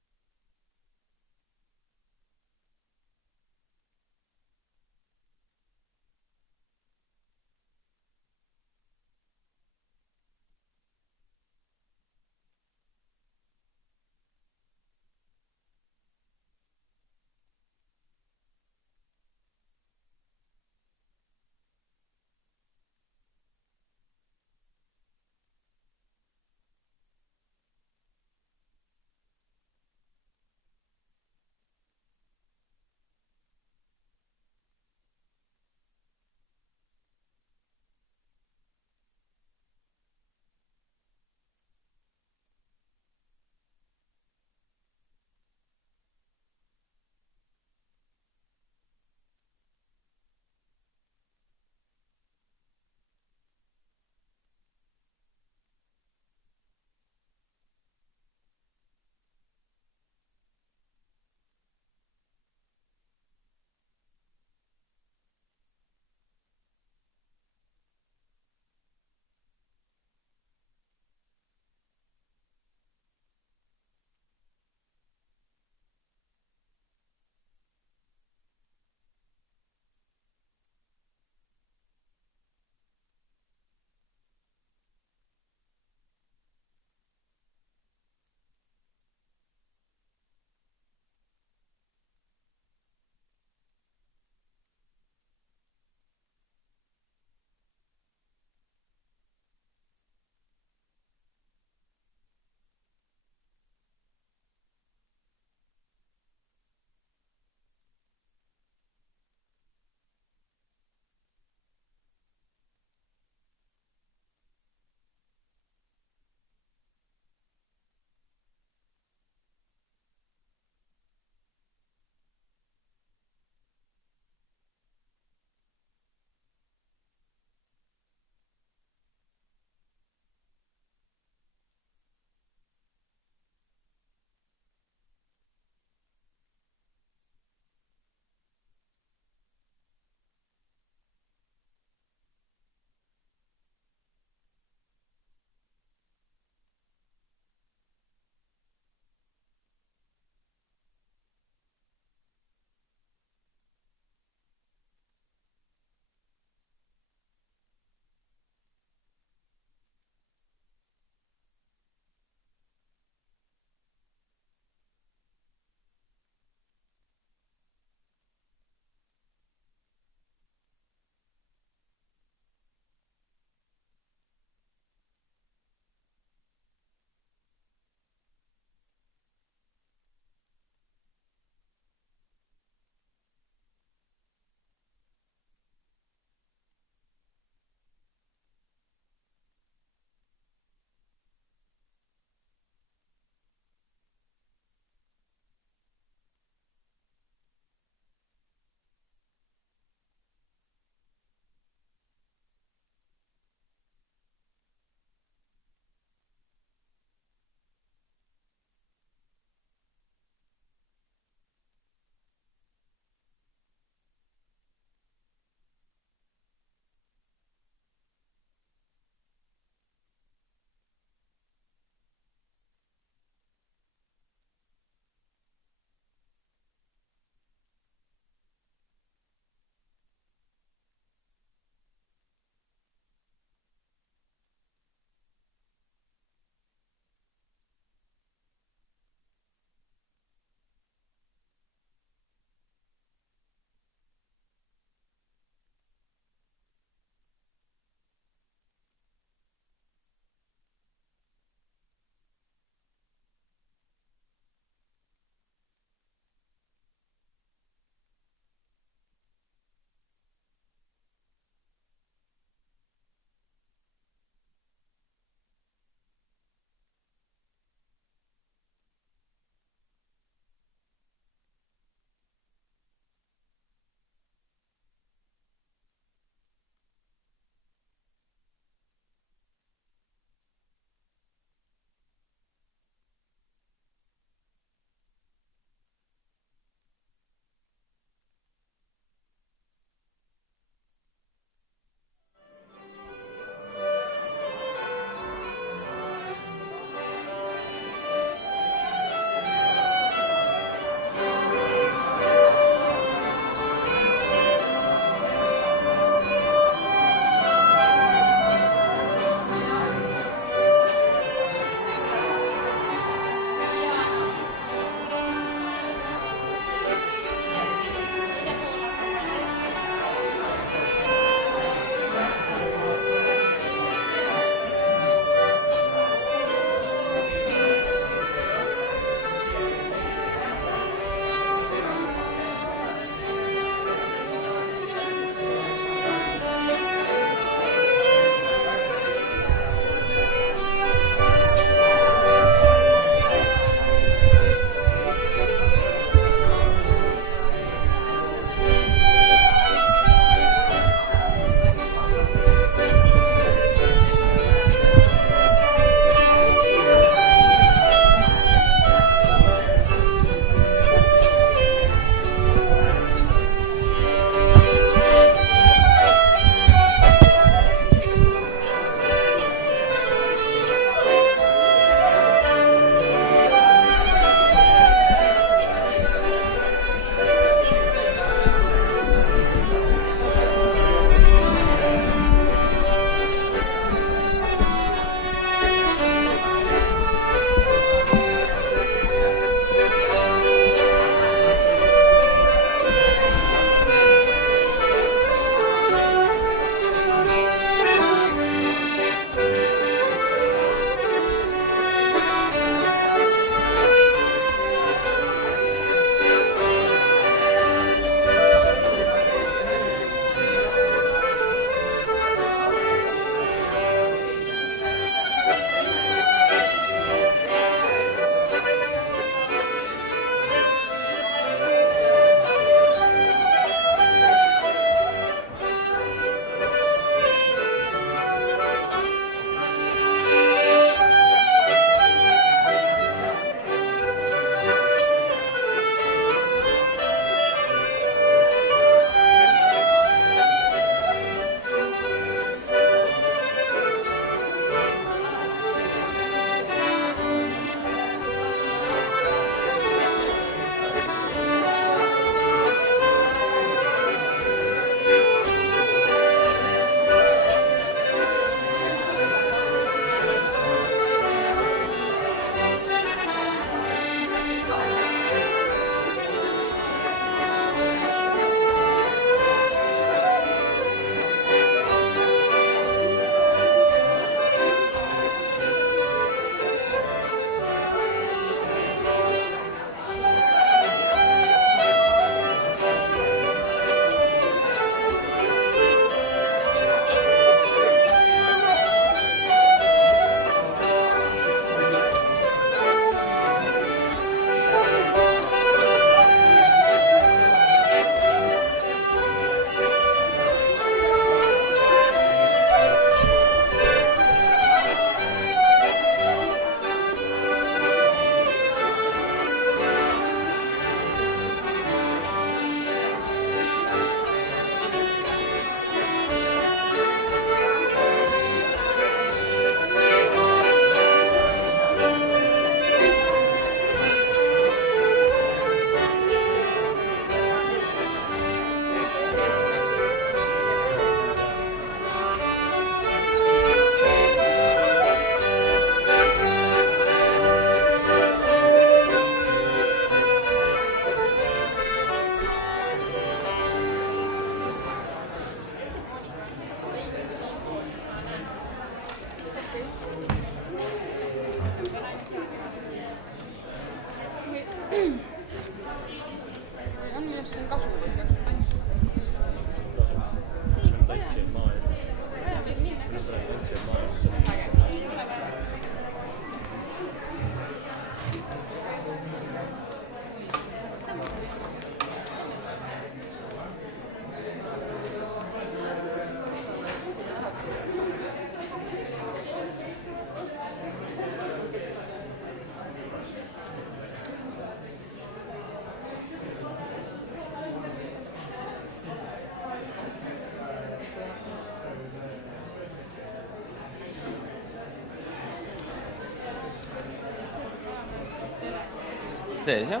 tees, jah?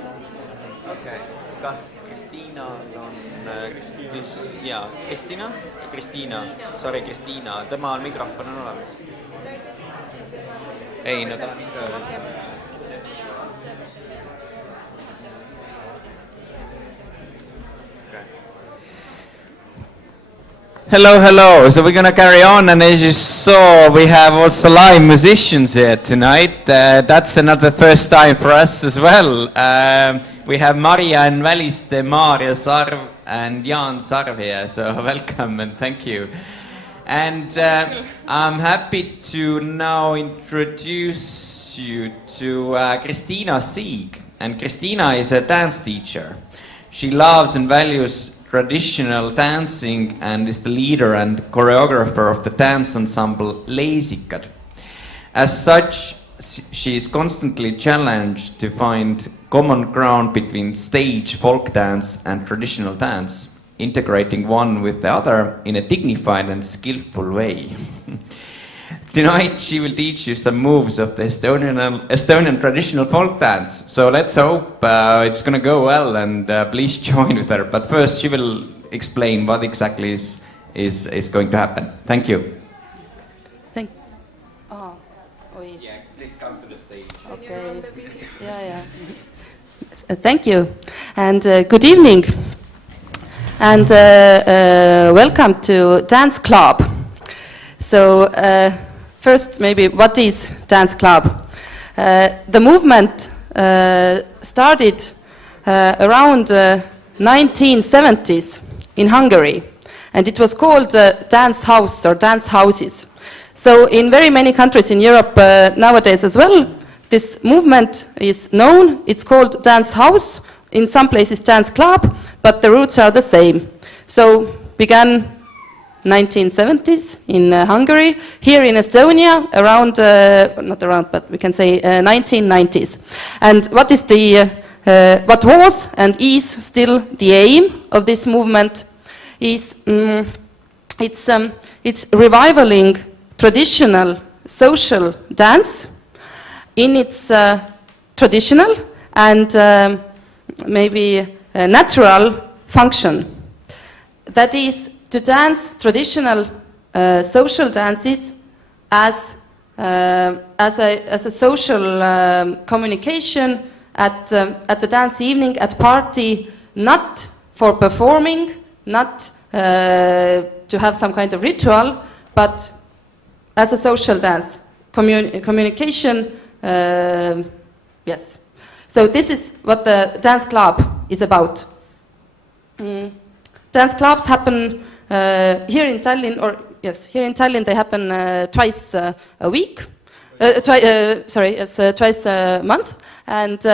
Okei. Kas Kristiinal on... Jaa, Kristiina. Sorry, Kristiina. Temal mikrofon on olemas. Ei, no ta on ikka... Hello. So we're going to carry on, and as you saw, we have also live musicians here tonight. That's another first time for us as well. We have Mariann Väliste, Maarja Sarv, and Jaan Sarv here, so welcome and thank you. And I'm happy to now introduce you to Kristiina Siig. And Kristiina is a dance teacher. She loves and values traditional dancing and is the leader and choreographer of the dance ensemble Leisikad. As such, she is constantly challenged to find common ground between stage folk dance and traditional dance, integrating one with the other in a dignified and skillful way. Tonight she will teach you some moves of the Estonian traditional folk dance. So let's hope it's going to go well, and please join with her. But first she will explain what exactly is going to happen. Thank you. Yeah, please come to the stage. Okay. Yeah. Thank you, and good evening, and welcome to Dance Club. So. First, maybe, what is Dance Club? The movement started around 1970s in Hungary, and it was called dance house or dance houses. So in very many countries in Europe nowadays as well, this movement is known. It's called dance house, in some places dance club, but the roots are the same. So began 1970s in Hungary, here in Estonia around, not around, but we can say 1990s. And what is the, what was and is still the aim of this movement is it's revivaling traditional social dance in its traditional and maybe natural function. That is, to dance traditional social dances as a social communication at the dance evening, at party, not for performing, not to have some kind of ritual, but as a social dance communication. Yes. So this is what the dance club is about. Dance clubs happen here in Tallinn, here in Tallinn they happen twice a week, twice a month, and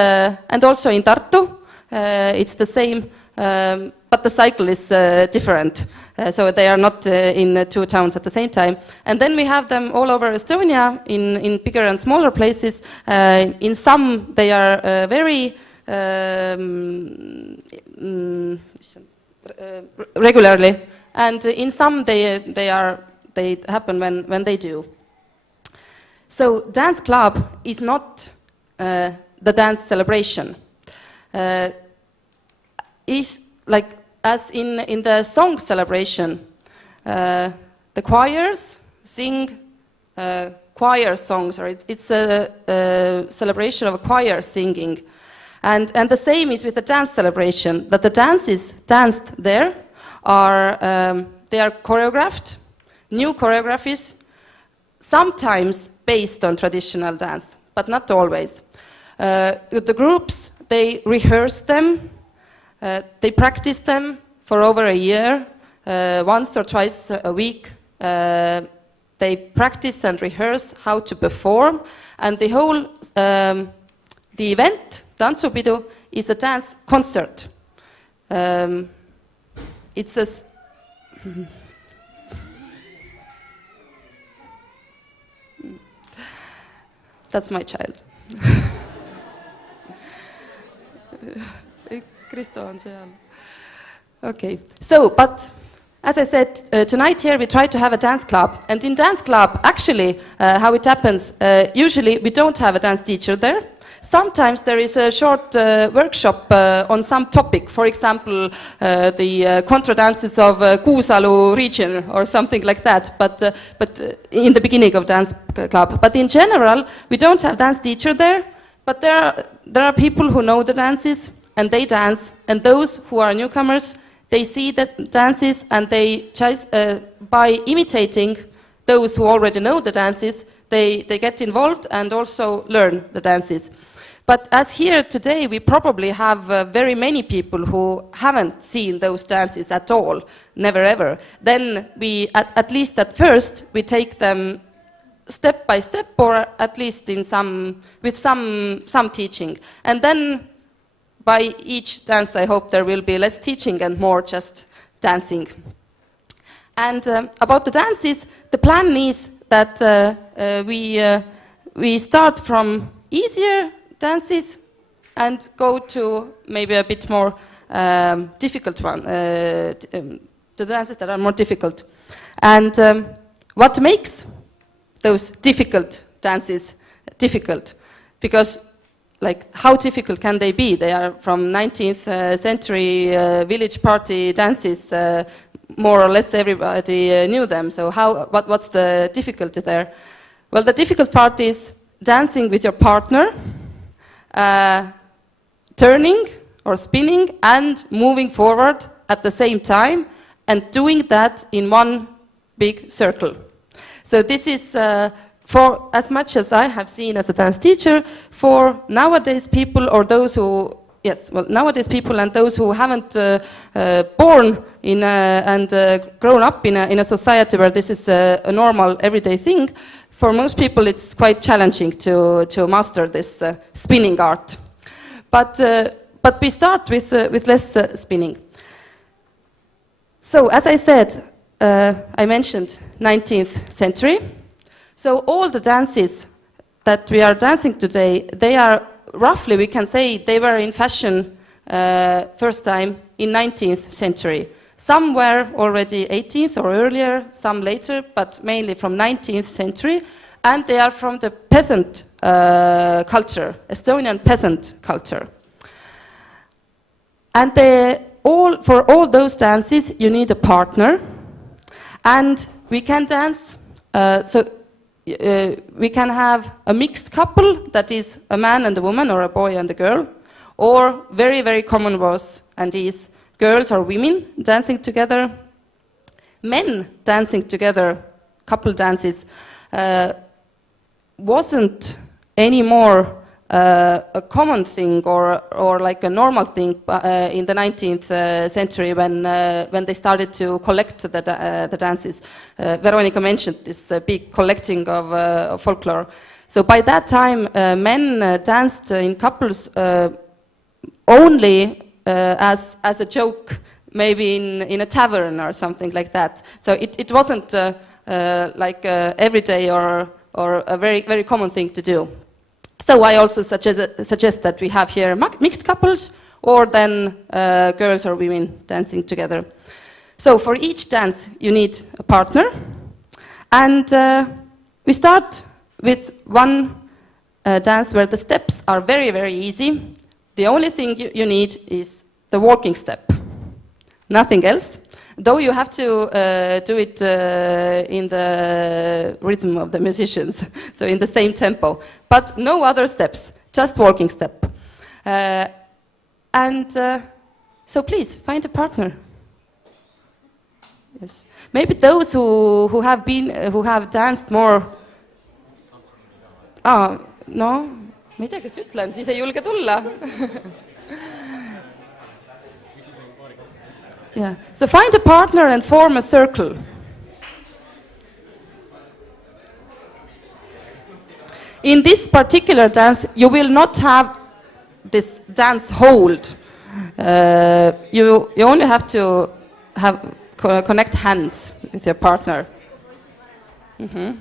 also in Tartu it's the same, but the cycle is different, so they are not in two towns at the same time. And then we have them all over Estonia in bigger and smaller places. In some they are very regularly, and in some they happen when they do. So dance club is not the dance celebration. Is like as in the song celebration, the choirs sing choir songs, or it's a celebration of a choir singing. And the same is with the dance celebration, that the dances danced there are, they are choreographed, new choreographies, sometimes based on traditional dance, but not always. The groups, they rehearse them, they practice them for over a year, once or twice a week. They practice and rehearse how to perform, and the whole, the event, Tantsupidu, is a dance concert. It's a... That's my child. Kristo on seal. Okay, so, but as I said, tonight here we try to have a dance club. And in dance club, actually, how it happens, usually we don't have a dance teacher there. sometimes there is a short workshop on some topic, for example, the contra dances of Kuusalu region or something like that, but in the beginning of dance club. But in general, we don't have dance teacher there, but there are people who know the dances and they dance, and those who are newcomers, they see the dances and they by imitating those who already know the dances, they get involved and also learn the dances. But as here today, we probably have very many people who haven't seen those dances at all, never ever. Then we, at least at first, we take them step by step, or at least with some teaching. And then by each dance, I hope there will be less teaching and more just dancing. And about the dances, the plan is that we start from easier dances and go to maybe a bit more difficult one, to the dances that are more difficult. And what makes those difficult dances difficult? Because like, how difficult can they be? They are from 19th century village party dances. More or less everybody knew them. So what's the difficulty there? Well, the difficult part is dancing with your partner, turning or spinning and moving forward at the same time, and doing that in one big circle. So this is for as much as I have seen as a dance teacher, for nowadays people or those who, nowadays people and those who haven't born in and grown up in a society where this is a normal everyday thing, for most people it's quite challenging to master this spinning art. But we start with less spinning. So as I said, I mentioned 19th century. So all the dances that we are dancing today, they are roughly, we can say, they were in fashion first time in 19th century. Some were already 18th or earlier, some later, but mainly from 19th century. And they are from the peasant culture, Estonian peasant culture. And for all those dances, you need a partner. And we can dance, we can have a mixed couple, that is a man and a woman, or a boy and a girl, or very, very common was and is girls or women dancing together. Men dancing together, couple dances, wasn't anymore a common thing or like a normal thing in the 19th century when they started to collect the dances. Veronica mentioned this big collecting of folklore. So by that time, men danced in couples only as a joke, maybe in a tavern or something like that. So it wasn't like everyday or a very, very common thing to do. So I also suggest that we have here mixed couples, or then girls or women dancing together. So for each dance, you need a partner. And we start with one dance where the steps are very, very easy. The only thing you need is the walking step, nothing else. Though you have to do it in the rhythm of the musicians, so in the same tempo. But no other steps, just walking step. So please, find a partner. Yes. Maybe those who have danced more. No, ma ei tea, kes ütlen, siis ei julge tulla. Yeah. So find a partner and form a circle. In this particular dance, you will not have this dance hold. You only have to connect hands with your partner. Mm-hmm.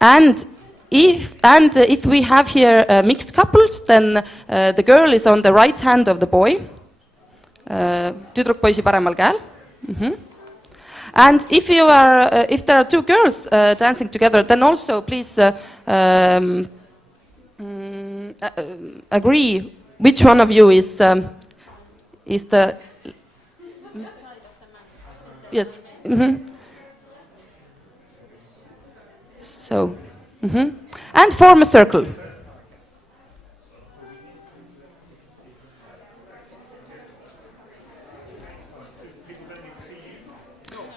And if we have here mixed couples, then the girl is on the right hand of the boy. Tüdruk poisi paremal käel. Mm-hmm. And if there are two girls dancing together, then also please agree which one of you is the... Yes. So, and form a circle.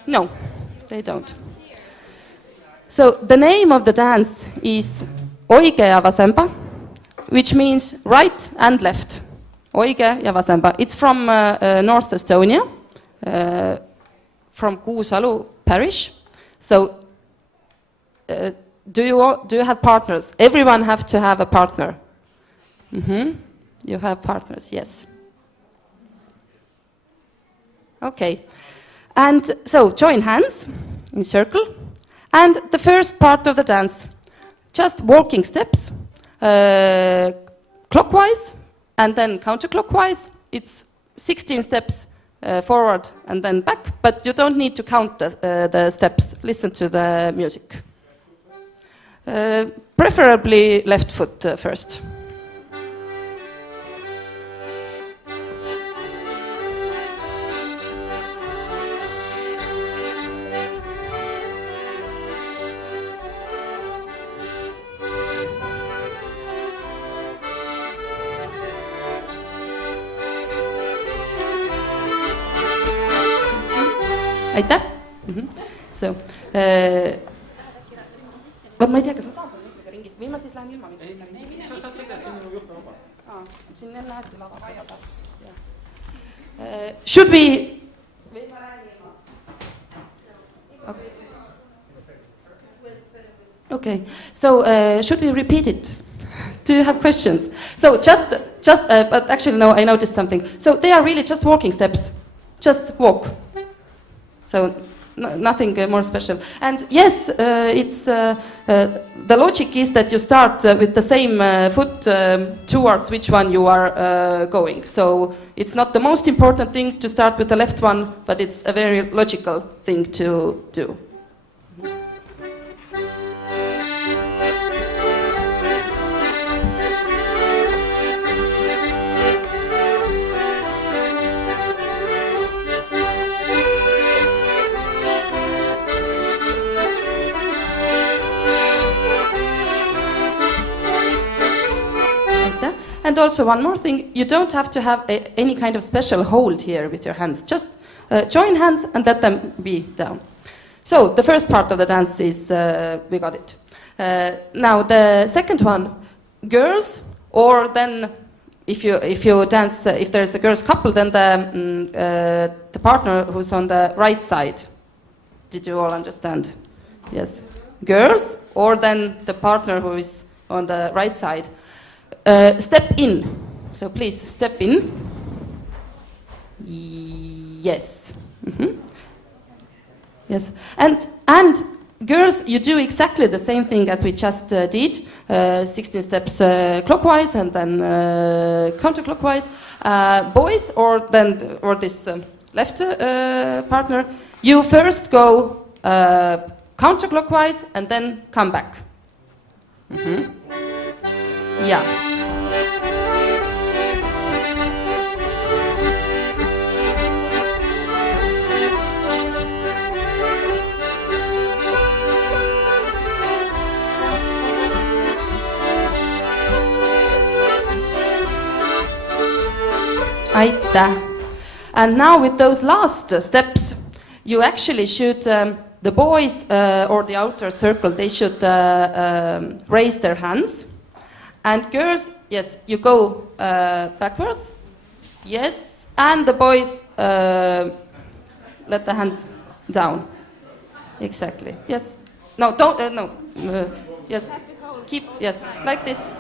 No, they don't. So the name of the dance is Oige ja vasemba, which means right and left. Oige ja vasemba. It's from North Estonia, from Kuusalu parish. So do you have partners? Everyone have to have a partner. You have partners, yes. Okay. And so join hands in circle. And the first part of the dance, just walking steps, clockwise and then counterclockwise. It's 16 steps forward and then back, but you don't need to count the steps. Listen to the music. Preferably left foot first. Aitäh! So, ma ei tea, kas ma saan ikkagi ringis või ma siis lähen ilma mitte. Sa saad sõida, siin on juhtme vaba. Siin lähebki lava taas. Should we... Või ma lähen ilma? Okay, so should we repeat it? Do you have questions? So but actually no, I noticed something. So they are really just walking steps. Just walk. So nothing more special. And yes, it's the logic is that you start with the same foot towards which one you are going. So it's not the most important thing to start with the left one, but it's a very logical thing to do. And also one more thing, you don't have to have any kind of special hold here with your hands. Just join hands and let them be down. So the first part of the dance is, we got it. Now the second one, girls, or then if you dance, if there's a girls couple, then the partner who's on the right side. Did you all understand? Yes. Girls, or then the partner who is on the right side. Step in. So please step in. Yes. Yes. And girls, you do exactly the same thing as we just did. 16 steps clockwise and then counterclockwise. Boys, or this left partner, you first go counterclockwise and then come back. Yeah. Aitäh. And now with those last steps, you actually should, the boys or the outer circle, they should raise their hands. And girls, yes, you go backwards. Yes, and the boys let the hands down. Exactly. Yes. No, don't. No. Yes. Keep. Yes, like this.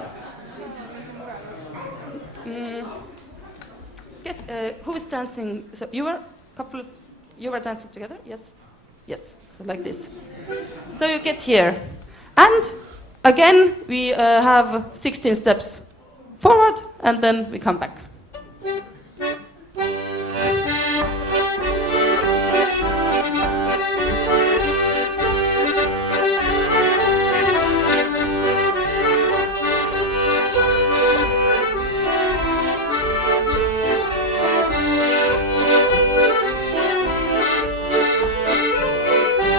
Yes. Who is dancing? So you were couple. You were dancing together. Yes. Yes. So like this. So you get here, and again, we have 16 steps forward, and then we come back.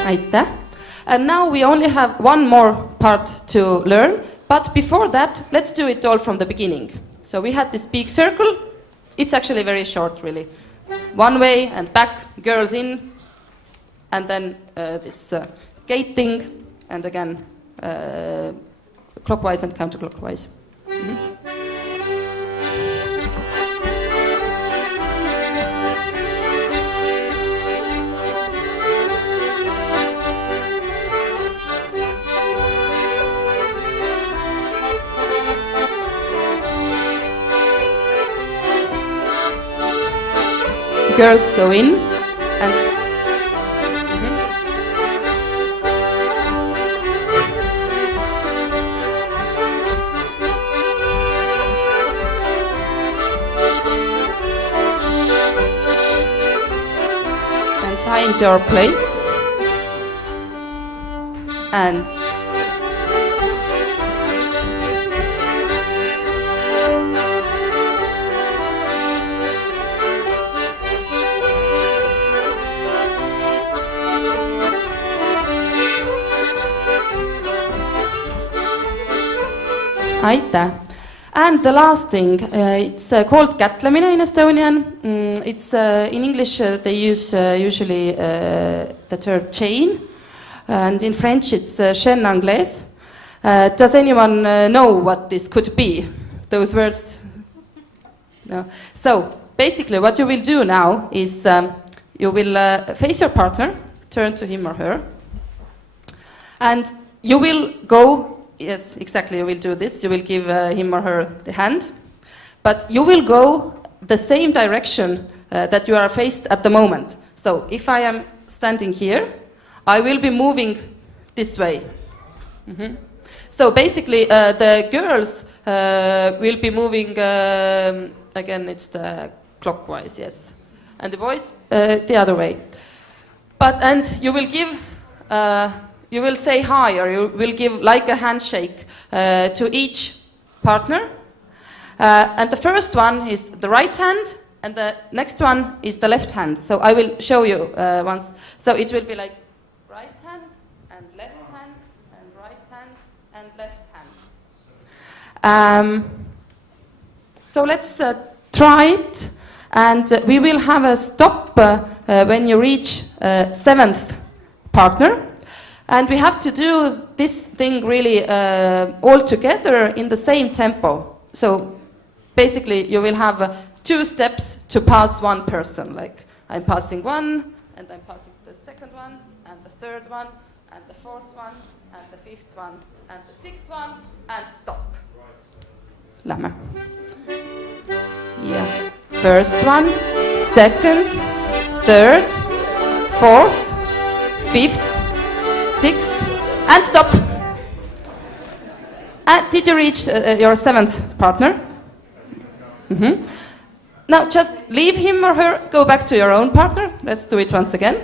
Aitäh. And now we only have one more part to learn, but before that, let's do it all from the beginning. So we had this big circle. It's actually very short, really. One way and back, girls in, and then this gate thing, and again, clockwise and counterclockwise. Mm-hmm. Girls go in and and find your place and Aitäh. And the last thing, it's called kätlemine in Estonian. It's in English they use usually the term chain, and in French it's chaîne anglaise. Does anyone know what this could be? Those words? No. So basically, what you will do now is you will face your partner, turn to him or her, and you will go. Yes, exactly, you will do this. You will give him or her the hand. But you will go the same direction that you are faced at the moment. So if I am standing here, I will be moving this way. Mm-hmm. So basically, the girls will be moving, again, it's the clockwise, yes. And the boys, the other way. And you will give... you will say hi, or you will give like a handshake to each partner. And the first one is the right hand, and the next one is the left hand. So I will show you once. So it will be like right hand, and left hand, and right hand, and left hand. So let's try it, and we will have a stop when you reach seventh partner. And we have to do this thing really all together in the same tempo. So basically you will have 2 steps to pass one person. Like I'm passing one, and I'm passing the second one, and the third one, and the fourth one, and the fifth one, and the 6th one, and stop. Lähme. Yeah. First one, second, third, fourth, fifth, 6th, and stop. Did you reach your 7th partner? Mm-hmm. Now just leave him or her, go back to your own partner. Let's do it once again.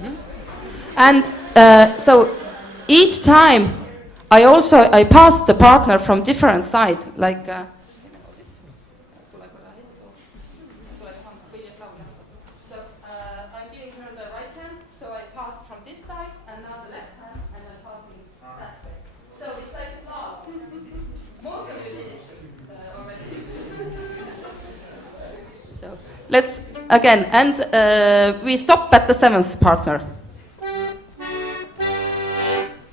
Mm-hmm. And so each time I pass the partner from different side, like let's again, and we stop at the 7th partner.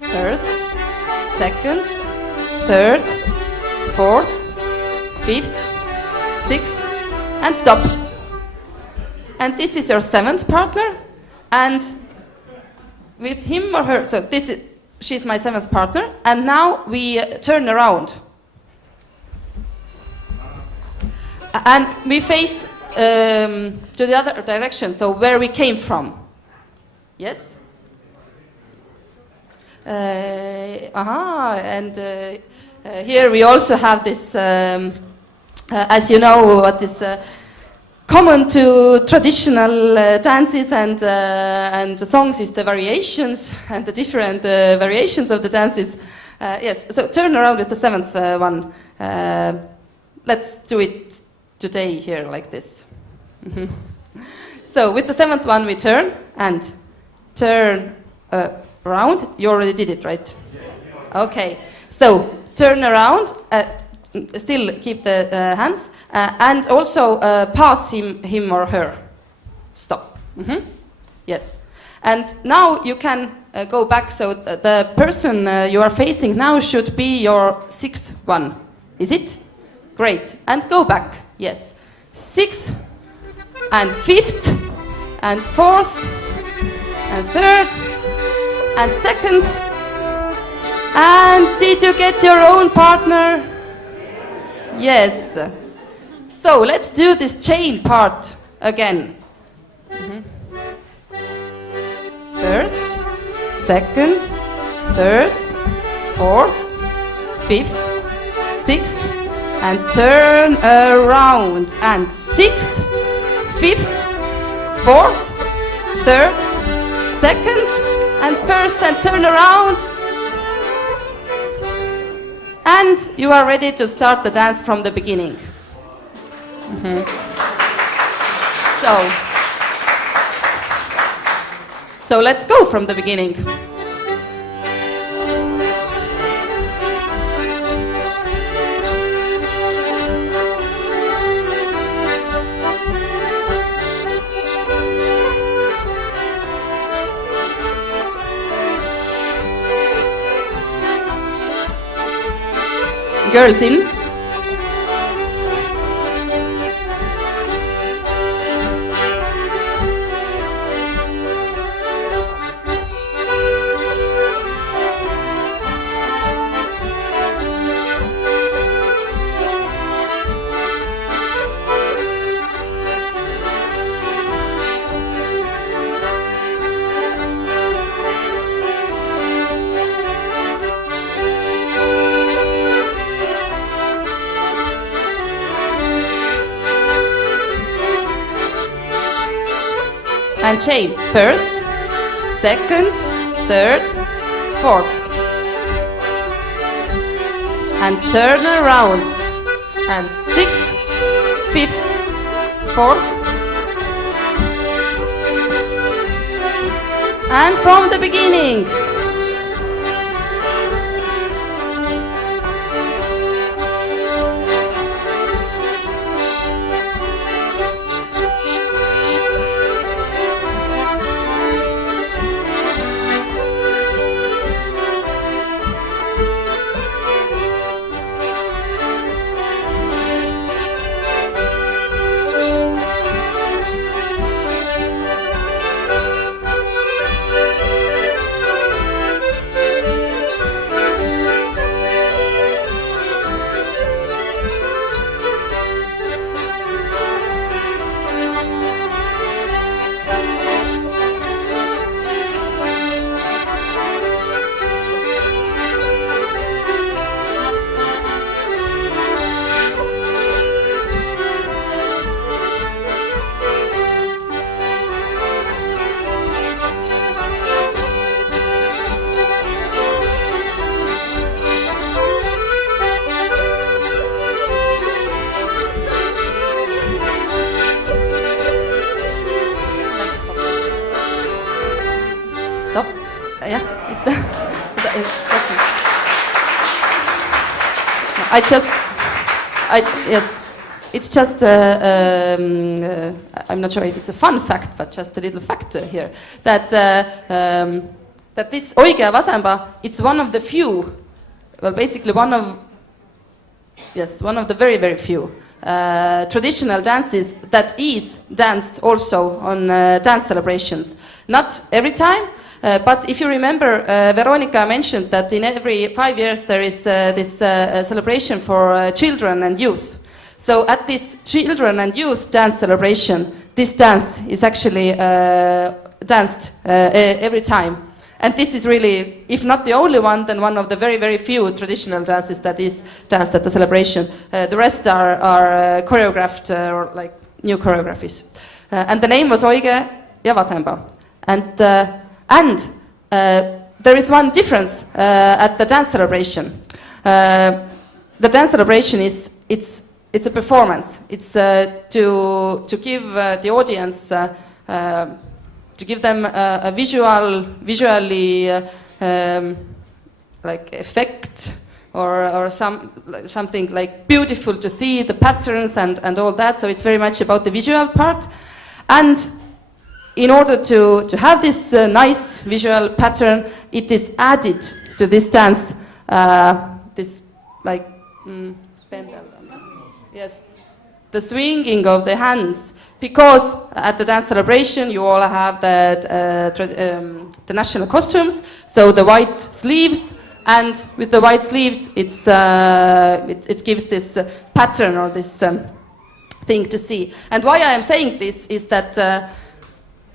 First, second, third, fourth, fifth, 6th, and stop. And this is your 7th partner, and with him or her, so she's my 7th partner, and now we turn around. And we face to the other direction, so where we came from. Yes? And here we also have this, as you know, what is common to traditional dances and songs is the variations and the different variations of the dances. Yes, so turn around with the 7th one. Let's do it today here like this. Mhm. So with the seventh one, we turn and turn around. You already did it, right? Okay. So turn around, still keep the hands, and also pass him or her. Stop. Mhm. Yes. And now you can go back. So the person you are facing now should be your sixth one. Is it? Great. And go back. Yes. Sixth and fifth and fourth and third and second. And did you get your own partner? Yes. So let's do this chain part again. Mhm. First, second, third, fourth, fifth, sixth, and turn around. And sixth, fifth, fourth, third, second, and first, and turn around. And you are ready to start the dance from the beginning. Mhm. So let's go from the beginning. Girls in. And chain. First, second, third, fourth. And turn around. And sixth, fifth, fourth. And from the beginning. Stop. Yeah. Yes. It's just, I'm not sure if it's a fun fact, but just a little fact here, that this oige ja vasemba, it's one of the few, well, basically one of the very, very few traditional dances that is danced also on dance celebrations. Not every time, but if you remember, Veronica mentioned that in every 5 years there is this celebration for children and youth. So at this children and youth dance celebration, this dance is actually danced every time. And this is really, if not the only one, then one of the very, very few traditional dances that is danced at the celebration. The rest are choreographed or like new choreographies. And the name was Oige ja Vasemba. And there is one difference at the dance celebration. The dance celebration it's it's a performance. It's to give the audience, to give them a visually like effect, or something like beautiful to see, the patterns and all that. So it's very much about the visual part. And in order to have this nice visual pattern, it is added to this dance, this like yes, the swinging of the hands. Because at the dance celebration you all have the national costumes, so the white sleeves, and with the white sleeves it gives this pattern or this thing to see. And why I am saying this is that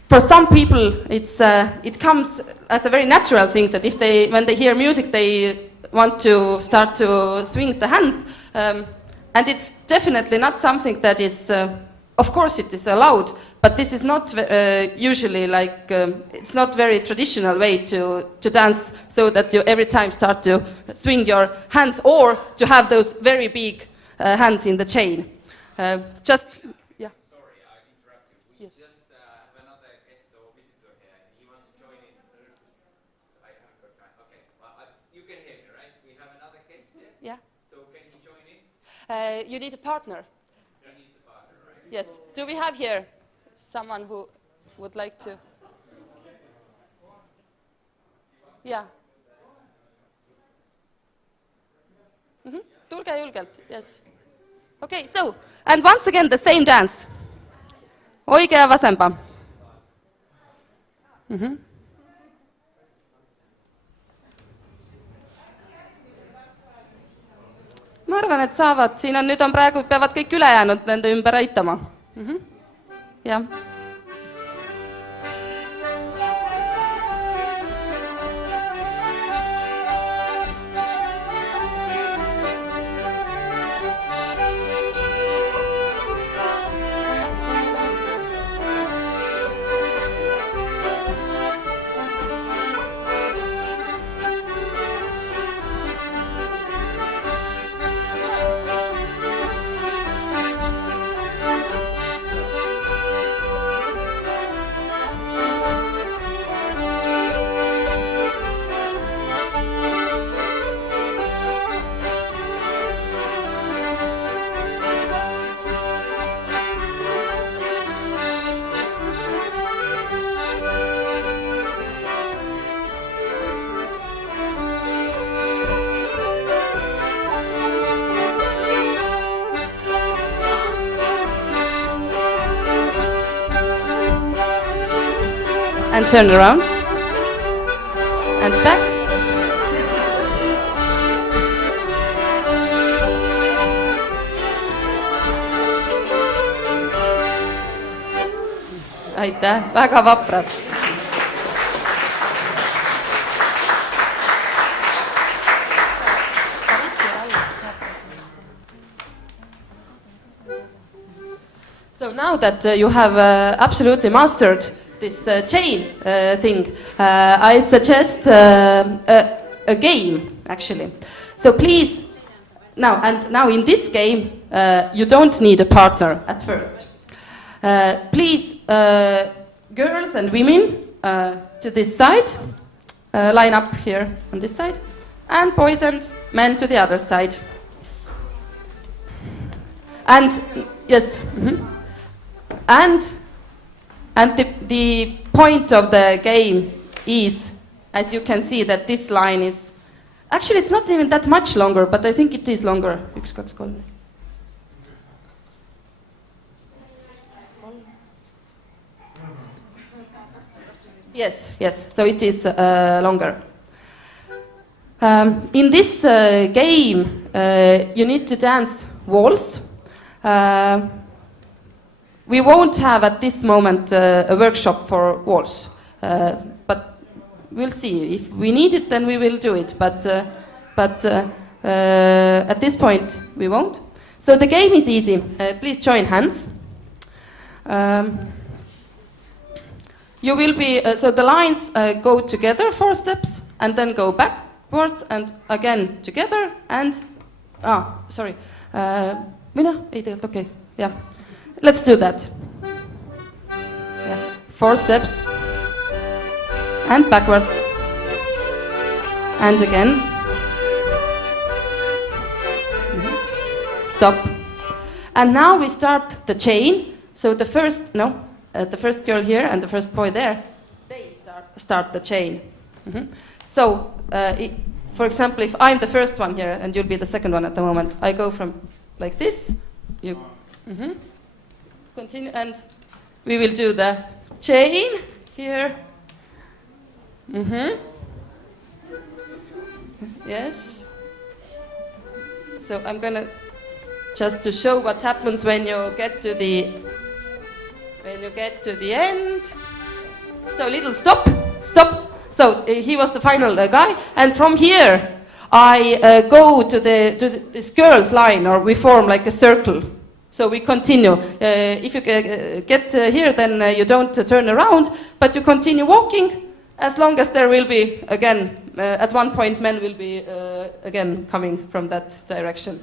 for some people it comes as a very natural thing that if when they hear music they want to start to swing the hands, and it's definitely not something that is of course it is allowed, but this is not usually like, it's not very traditional way to dance, so that you every time start to swing your hands or to have those very big hands in the chain. Just, yeah. Sorry, I interrupted. We Yes. just have another guest or visitor here. He wants to join in. I haven't got time. Okay, well, you can hear me, right? We have another guest here. Yeah. So can he join in? You need a partner. Yes. Do we have here someone who would like to? Yeah. Tulge julgelt. Yes. Okay. So, and once again the same dance. Oige ja vasempa. Ma arvan, et saavad, siin on, nüüd on praegu, peavad kõik ülejäänud nende ümber aitama. Jah. And turn around. And back. Aitäh, väga vaprad. So now that you have absolutely mastered this chain thing, I suggest a game, actually. So please, now in this game, you don't need a partner at first. Please, girls and women to this side, line up here on this side, and boys and men to the other side. And yes, and the point of the game is, as you can see, that this line is, actually it's not even that much longer, but I think it is longer. 1, 2, 3. Yes, so it is longer. In this game, you need to dance waltz. We won't have at this moment a workshop for waltz, but we'll see. If we need it, then we will do it. But at this point, we won't. So the game is easy. Please join hands. You will be so the lines go together 4 steps, and then go backwards, and again together, and mina ei tegelikult, okei, jah. Let's do that. Yeah. 4 steps. And backwards. And again. Stop. And now we start the chain. So the first girl here and the first boy there, they start the chain. So, for example, if I'm the first one here and you'll be the second one at the moment, I go from like this, you continue, and we will do the chain here. Yes. So I'm gonna just to show what happens when you get to the end. So little stop. So he was the final guy, and from here I go to this girl's line, or we form like a circle. So we continue. If you get here, then you don't turn around, but you continue walking as long as there will be again. At one point, men will be again coming from that direction.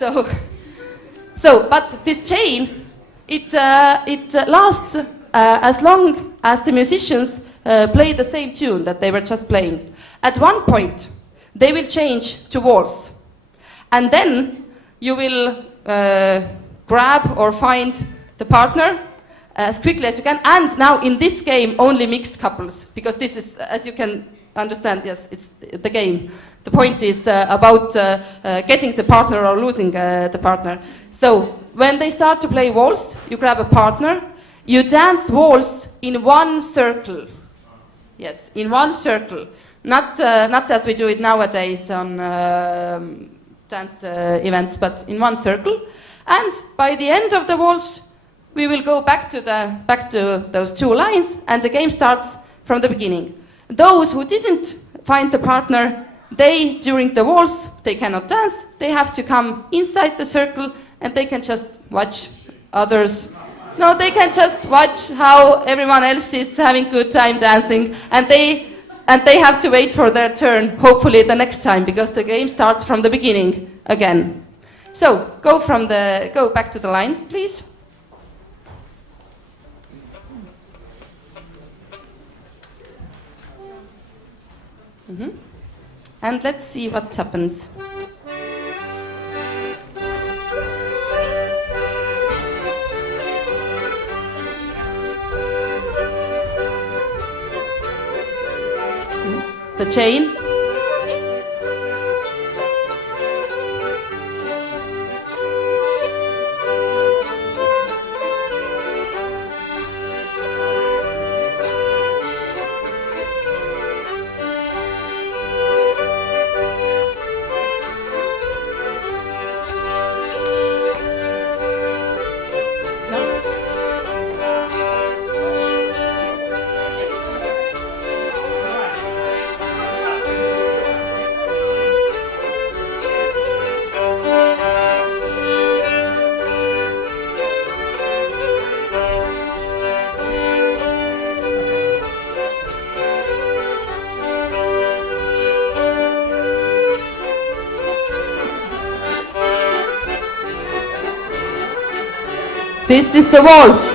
So, but this chain, it lasts as long as the musicians play the same tune that they were just playing. At one point, they will change to waltz, and then you will grab or find the partner as quickly as you can. And now in this game, only mixed couples, because this is, as you can understand, yes, it's the game. The point is about getting the partner or losing the partner. So when they start to play waltz, you grab a partner, you dance waltz in one circle. Yes, in one circle. Not as we do it nowadays on dance events, but in one circle. And by the end of the waltz, we will go back to those 2 lines, and the game starts from the beginning. Those who didn't find the partner, they, during the waltz, they cannot dance. They have to come inside the circle, and they can just watch others. No, they can just watch how everyone else is having good time dancing, and they have to wait for their turn, hopefully the next time, because the game starts from the beginning again. So go back to the lines, please. And let's see what happens. The chain. This is the waltz.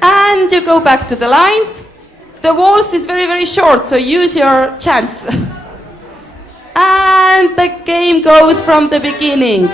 And you go back to the lines. The waltz is very, very short, so use your chance. And the game goes from the beginning.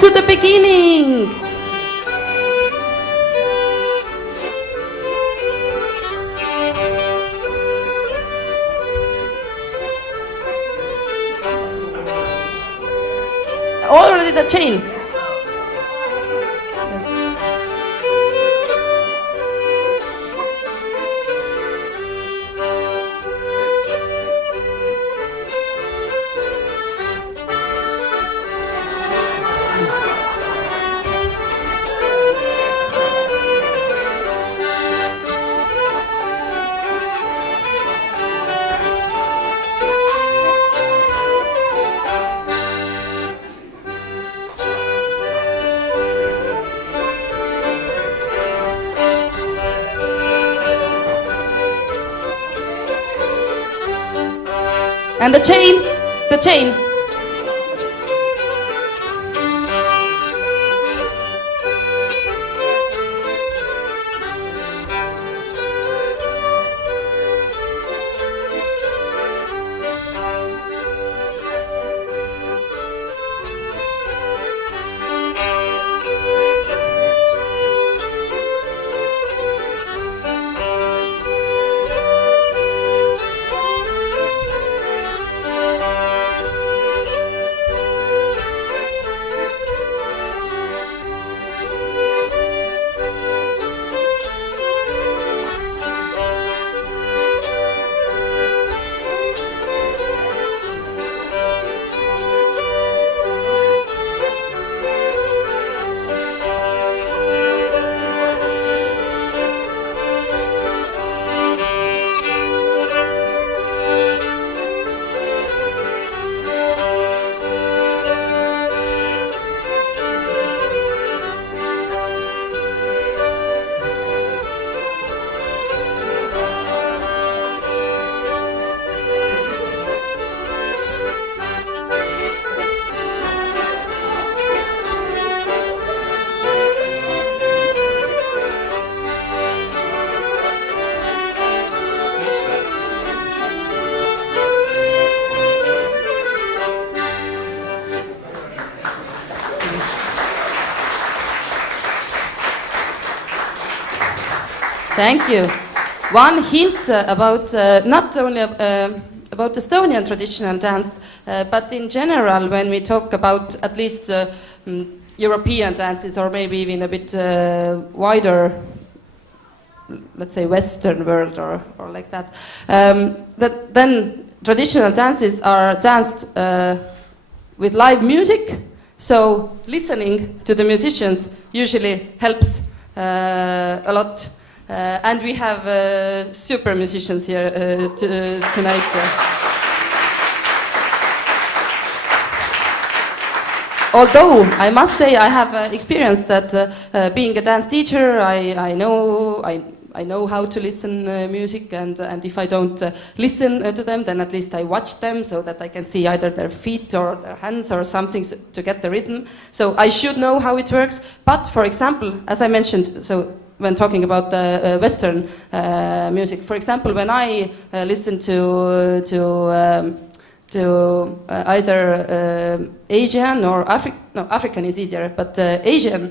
to the beginning. Already the chain. And the chain, the chain. Thank you. One hint about not only about Estonian traditional dance, but in general, when we talk about at least European dances, or maybe even a bit wider, let's say Western world, or like that, that then traditional dances are danced with live music. So listening to the musicians usually helps a lot. And we have super musicians here tonight. Although I must say I have experienced that being a dance teacher, I know how to listen music, and if I don't listen to them, then at least I watch them so that I can see either their feet or their hands or something to get the rhythm. So I should know how it works. But for example, as I mentioned, so when talking about the Western music, for example, when I listen to either Asian or African is easier, but Asian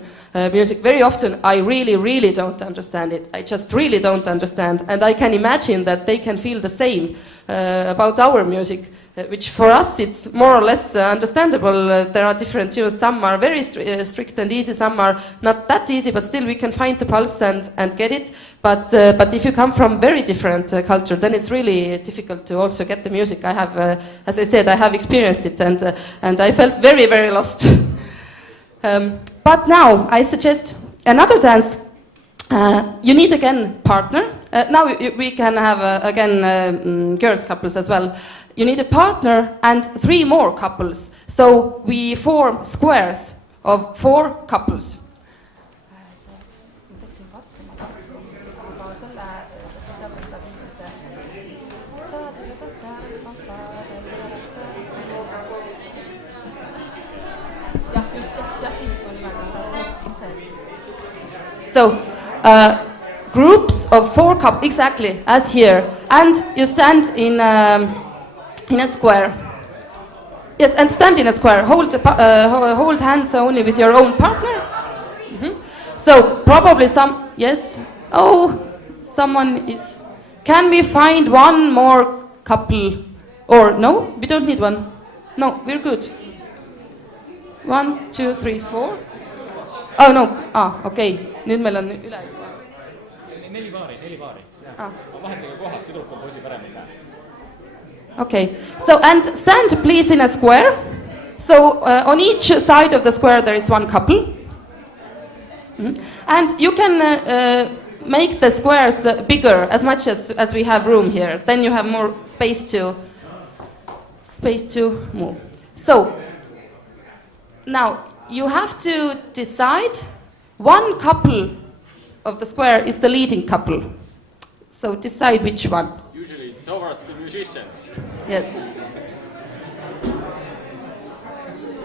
music, very often I really don't understand it. I just really don't understand, and I can imagine that they can feel the same about our music, which for us it's more or less understandable. There are different tunes. Some are very strict and easy, some are not that easy, but still we can find the pulse and get it. But if you come from very different culture, then it's really difficult to also get the music. I have, as I said, I have experienced it, and I felt very lost. But now I suggest another dance. You need again partner. Now we can have again girls couples as well. You need a partner and 3 more couples. So we form squares of 4 couples. So groups of 4 couples, exactly as here, and you stand in a square. Yes, and stand in a square. Hold hands only with your own partner. So probably yes. Oh, someone is. Can we find one more couple? Or no, we don't need one. No, we're good. 1, 2, 3, 4. Oh no. Okay. Nüüd meil on üle. Neli paari. Vahetage kohad, tüdruk on poisi paremini näha. Okay, so and stand please in a square. So on each side of the square there is one couple. And you can make the squares bigger as much as we have room here. Then you have more space to move. So now you have to decide one couple of the square is the leading couple. So decide which one. Usually towards the musicians. Yes.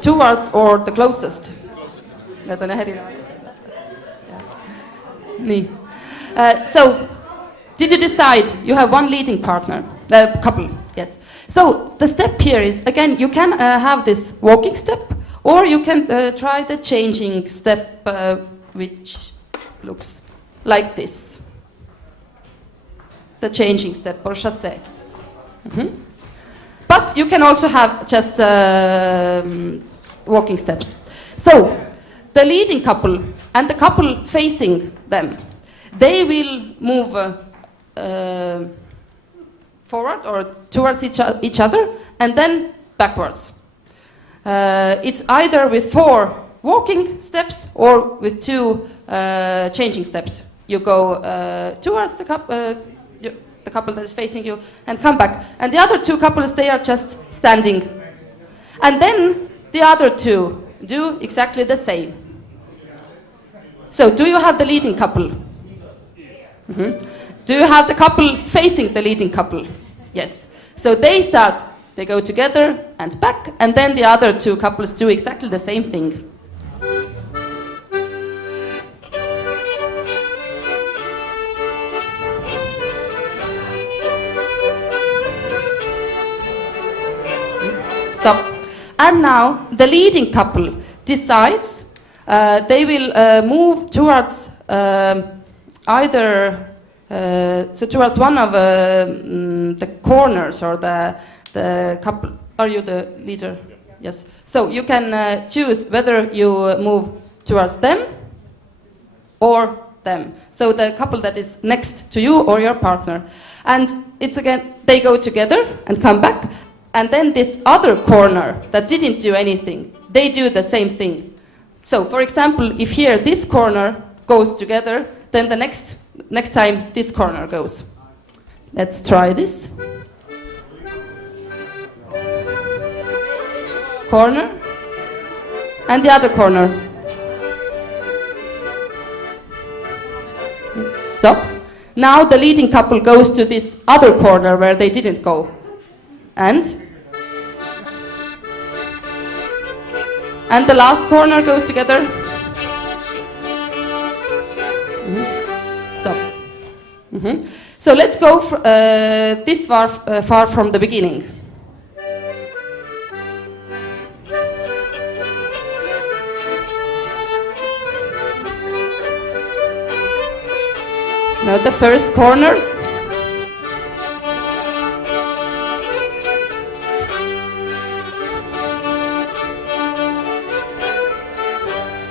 Towards or the closest. Need on erinevad. Nii. So, did you decide you have one leading partner? Couple, yes. So, the step here is, again, you can have this walking step, or you can try the changing step, which looks like this. The changing step, or chassé. But you can also have just walking steps. So, the leading couple and the couple facing them, they will move forward or towards each other and then backwards. It's either with 4 walking steps or with 2 changing steps. You go towards the couple that is facing you and come back. And the other 2 couples, they are just standing. And then the other 2 do exactly the same. So, do you have the leading couple? Do you have the couple facing the leading couple? Yes. So they go together and back, and then the other 2 couples do exactly the same thing. Stop. And now the leading couple decides they will move towards either towards one of the corners or the couple. Are you the leader? Yeah. Yes. So you can choose whether you move towards them or them. So the couple that is next to you or your partner. And it's again, they go together and come back. And then this other corner that didn't do anything, they do the same thing. So, for example, if here this corner goes together, then the next time this corner goes. Let's try this. Corner. And the other corner. Stop. Now the leading couple goes to this other corner where they didn't go. And the last corner goes together. Stop. So let's go this far from the beginning. Now the first corners.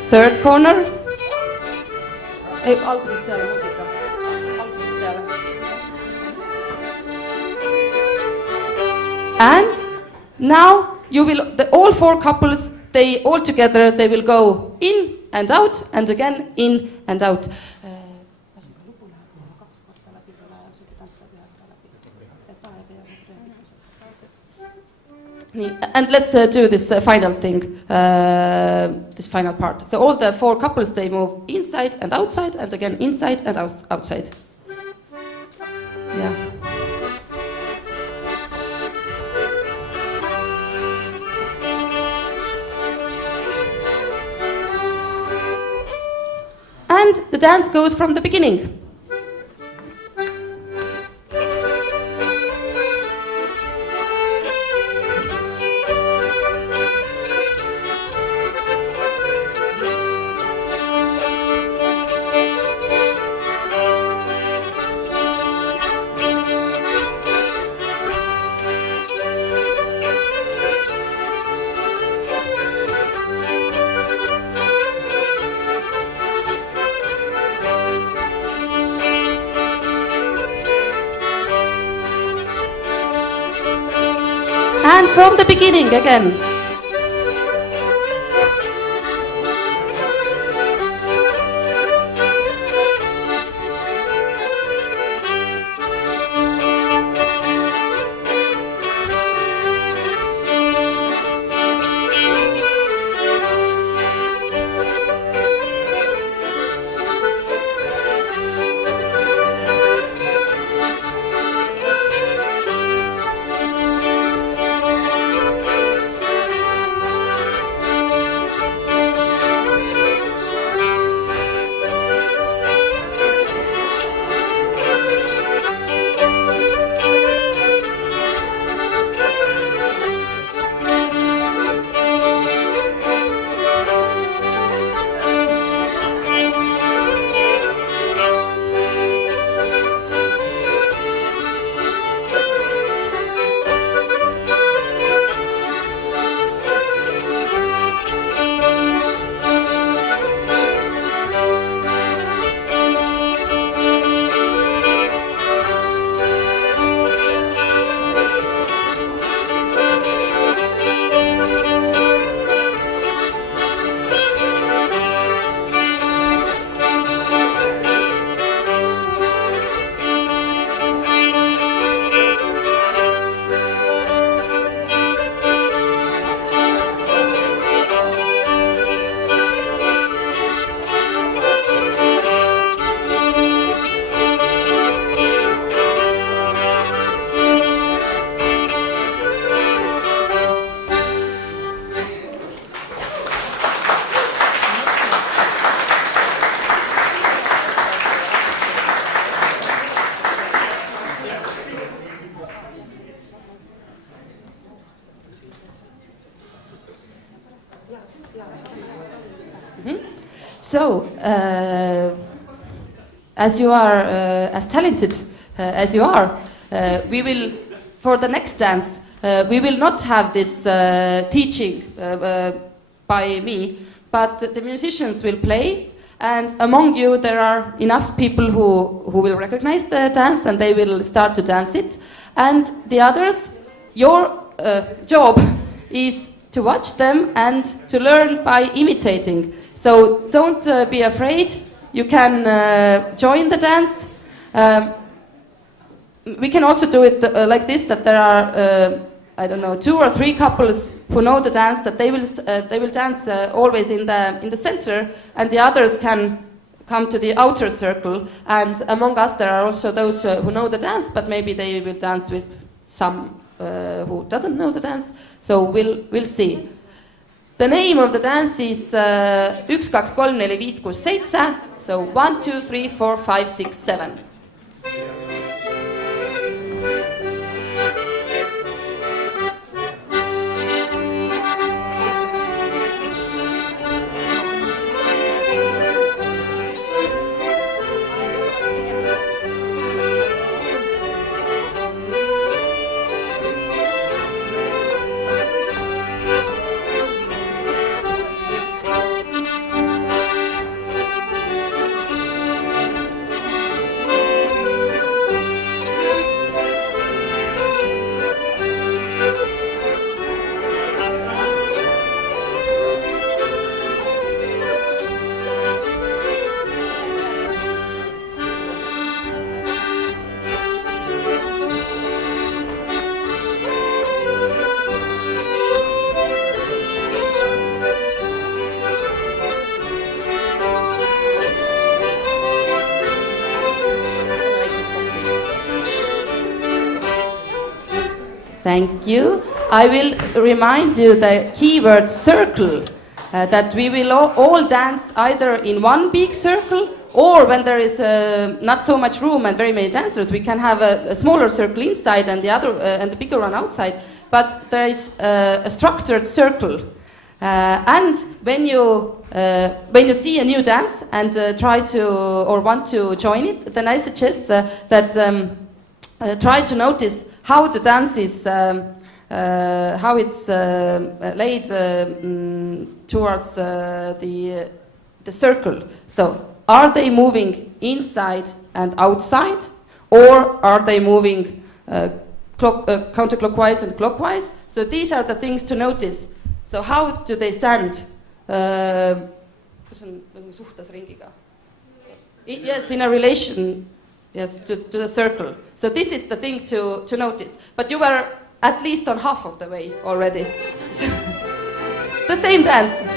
Third corner. And now you will, all 4 couples, they all together, they will go in and out, and again in and out. And let's do this final thing, this final part. So all the 4 couples, they move inside and outside, and again inside and outside. Yeah. And the dance goes from the beginning. from the beginning again. So, as you are as talented as you are, we will, for the next dance, we will not have this teaching by me, but the musicians will play, and among you there are enough people who will recognize the dance and they will start to dance it, and the others, your job is to watch them and to learn by imitating. So don't be afraid, you can join the dance. We can also do it like this, that there are, I don't know, 2 or 3 couples who know the dance, that they will dance always in the center, and the others can come to the outer circle. And among us there are also those who know the dance, but maybe they will dance with some who doesn't know the dance. So we'll see. The name of the dance is 1, 2, 3, 4, 5, 6, 7. So 1, 2, 3, 4, 5, 6, 7. Thank you. I will remind you the keyword circle, that we will all dance either in one big circle, or when there is not so much room and very many dancers, we can have a smaller circle inside and the other and the bigger one outside. But there is a structured circle, and when you see a new dance and try to or want to join it, then I suggest that try to notice how the dance is, how it's laid towards the circle. So, are they moving inside and outside, or are they moving counterclockwise and clockwise? So these are the things to notice. So how do they stand? Yes, in a relation, yes, to the circle. So this is the thing to notice. But you were at least on half of the way already. So, the same dance.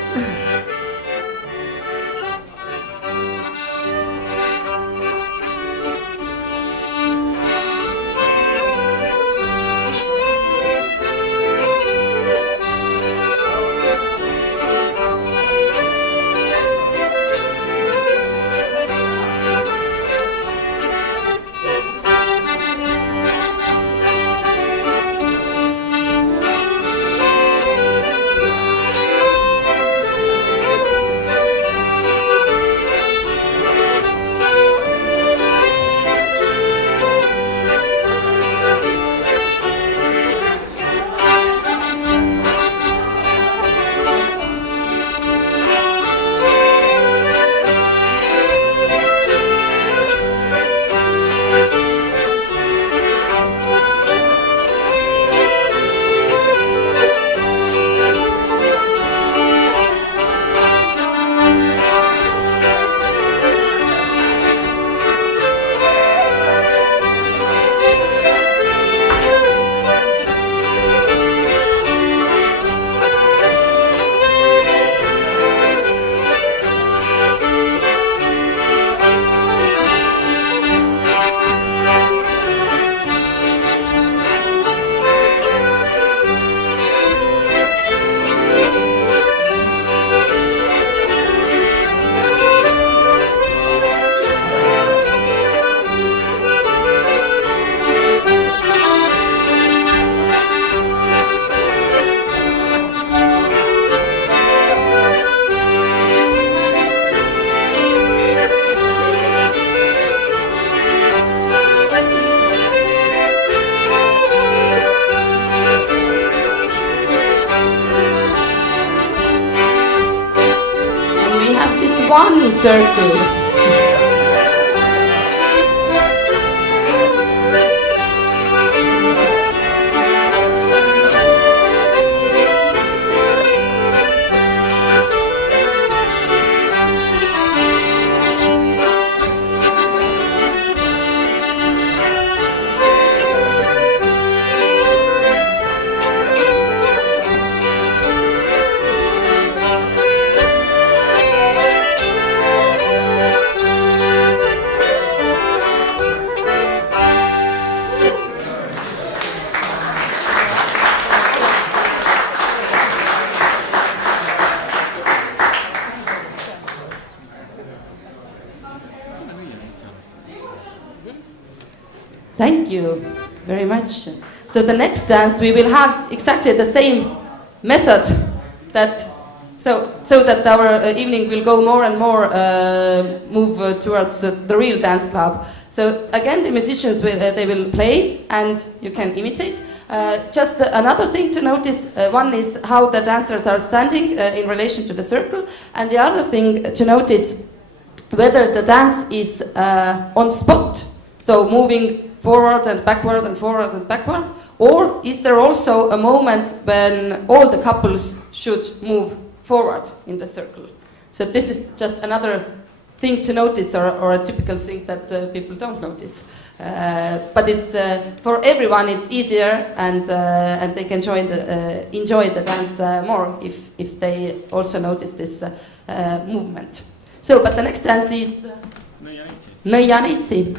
One circle. Thank you very much. So the next dance we will have exactly the same method so that our evening will go more and more move towards the real dance club. So again, the musicians they will play and you can imitate. Just another thing to notice, one is how the dancers are standing in relation to the circle, and the other thing to notice whether the dance is on spot, so moving forward and backward, or is there also a moment when all the couples should move forward in the circle? So this is just another thing to notice, or a typical thing that people don't notice. But it's for everyone it's easier, and they can enjoy the dance more if they also notice this movement. So, but the next dance is Nõianitsi.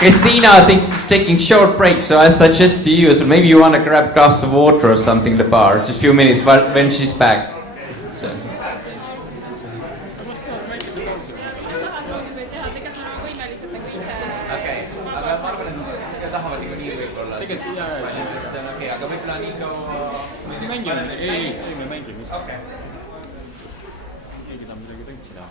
Christina, I think, is taking short break, so I suggest to you, so maybe you want to grab a glass of water or something in the bar, just a few minutes when she's back. So. Okay, aga ma arvan, et tahavad niikuinii võib-olla. Tegelikult see on okei, aga võib-olla nii kaua... Mängime, ei, me mängime. Okei. Keegi saab midagi tõntsida.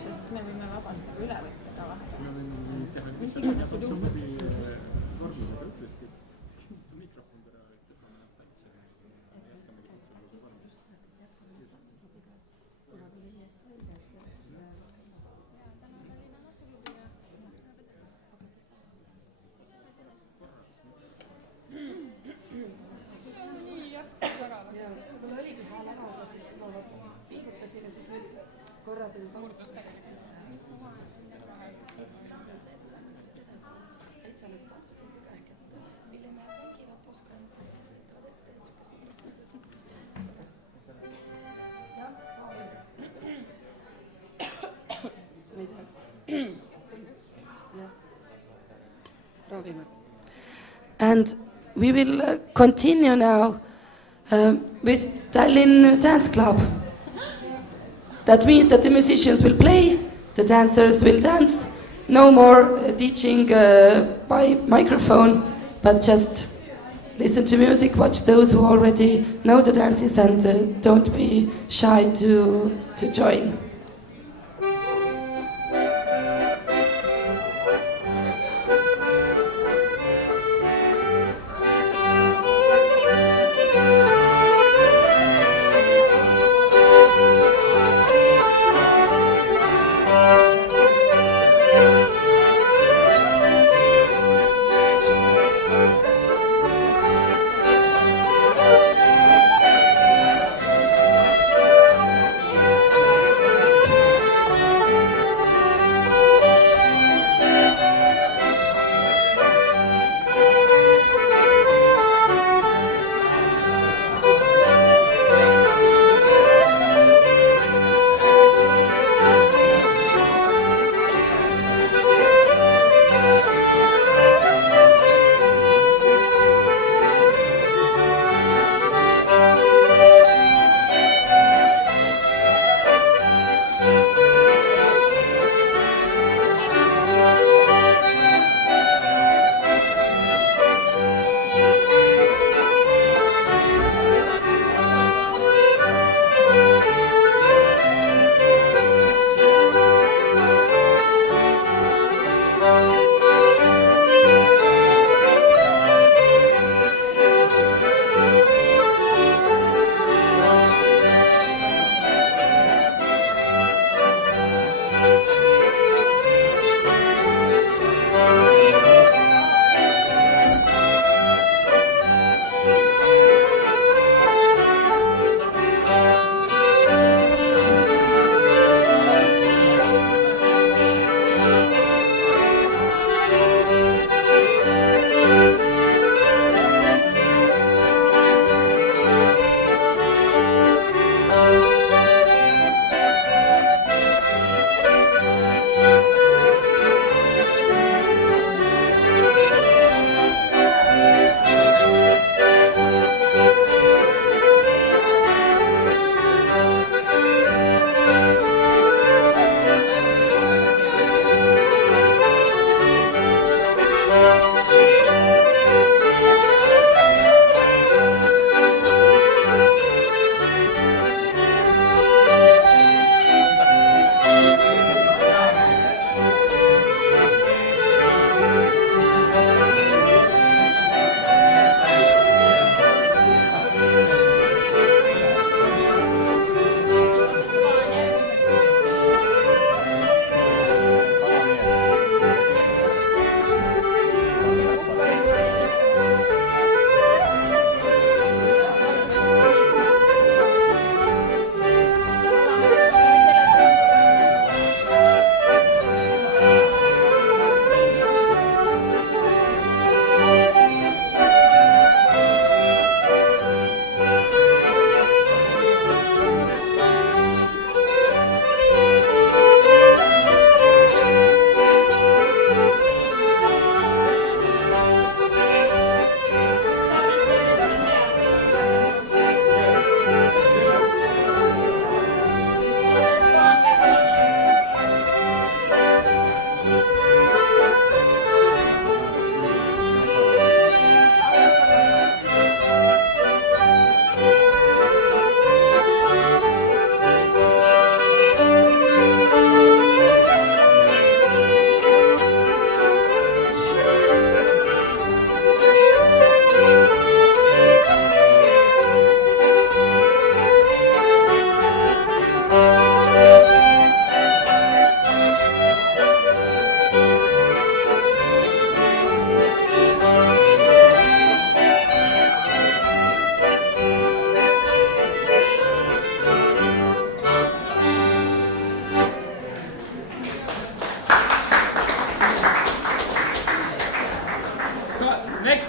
pause ja siis me võime vabalt nagu üle võtta ka vahepeal. Mis iganes sul juhtub. And we will continue now with Tallinn Dance Club. That means that the musicians will play, the dancers will dance. No more teaching by microphone, but just listen to music, watch those who already know the dances, and don't be shy to join.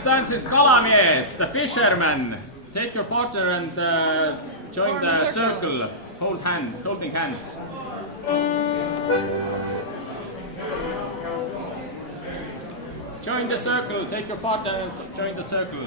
Next dance is Kalamies, the fisherman. Take your partner and join the circle. Holding hands. Join the circle. Take your partner and join the circle.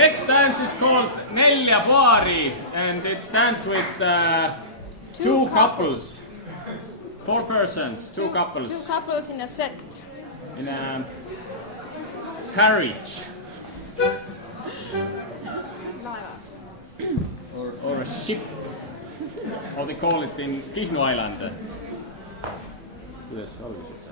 Next dance is called Nelja paari, and it stands with two couples. 4 persons, two couples. 2 couples in a set. In a carriage. or a ship. Or they call it in Kihnu Island. Kuidas alguses see?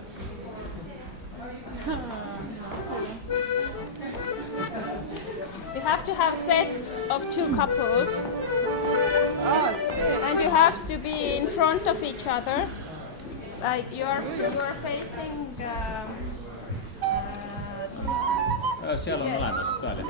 You have to have sets of 2 couples. And you have to be in front of each other. Like you're facing. Siellä on olemas täällä.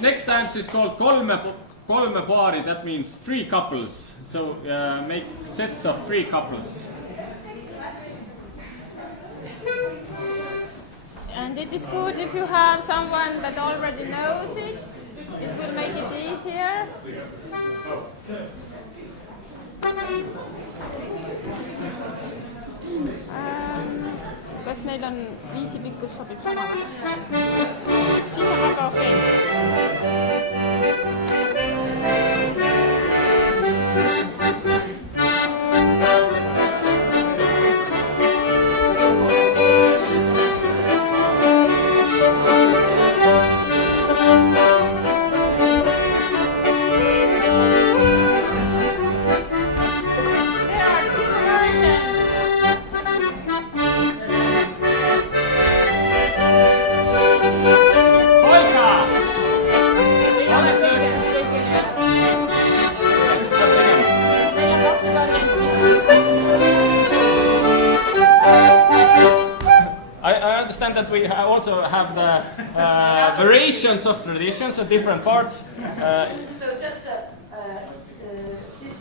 Next dance is called kolme paari, that means 3 couples. So make sets of 3 couples. And it is good if you have someone that already knows it. It will make it easier. Kas neil on viisipikkus sobib sama või? Siis on väga okei. that we also have the variations of traditions and different parts. So just this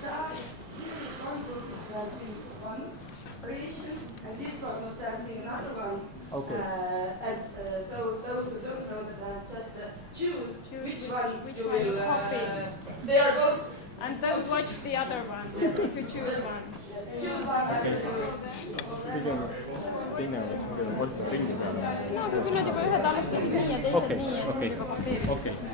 side, one group is dancing one variation, and this one was dancing another one. Okay. And so those who don't know the dance just choose which one you one you will copy. They are both. And don't watch the other one if you choose one. Choose one. No, aga kui nad juba ühed alustasid nii ja teised nii ja siis juba kopeerisid.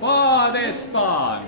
Paadestaan!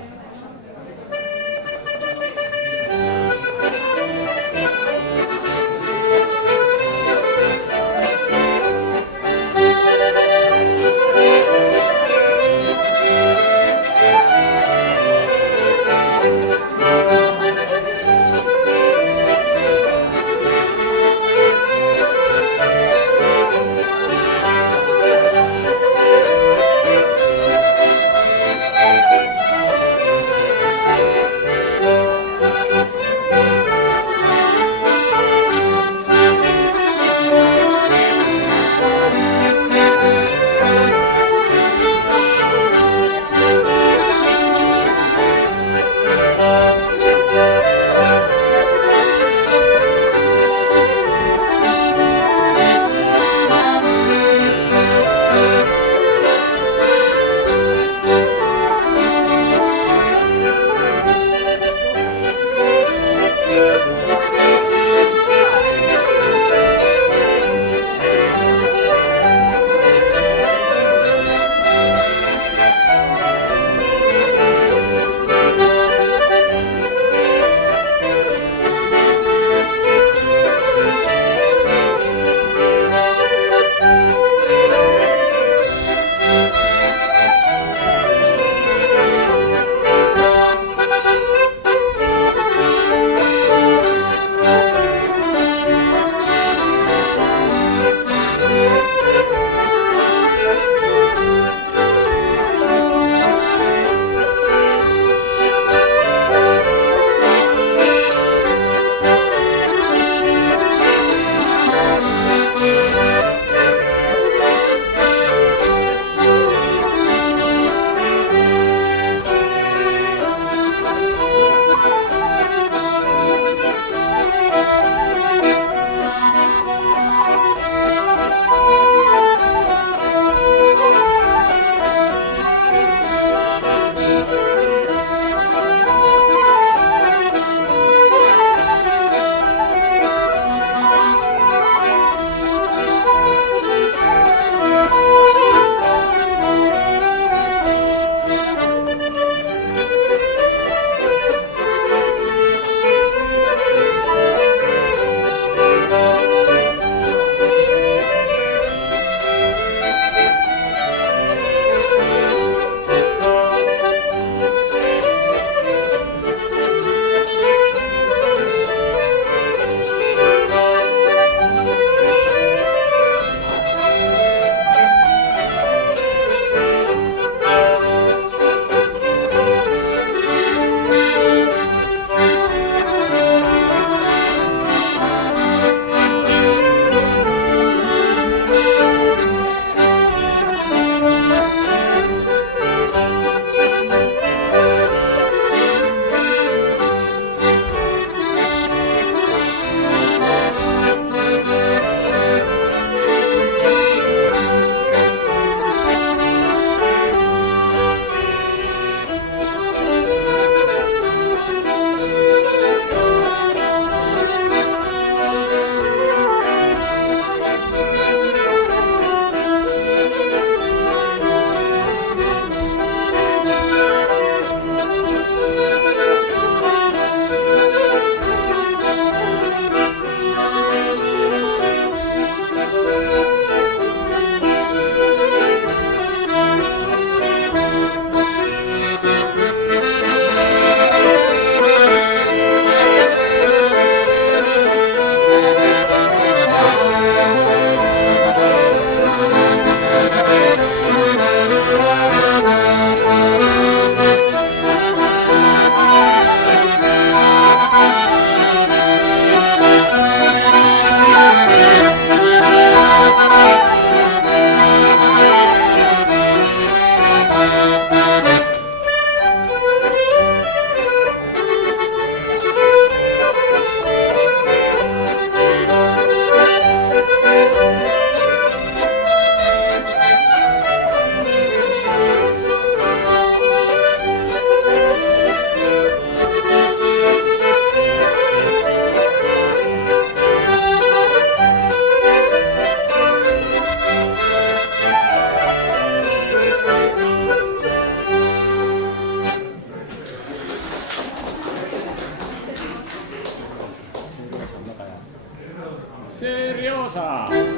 Pausa!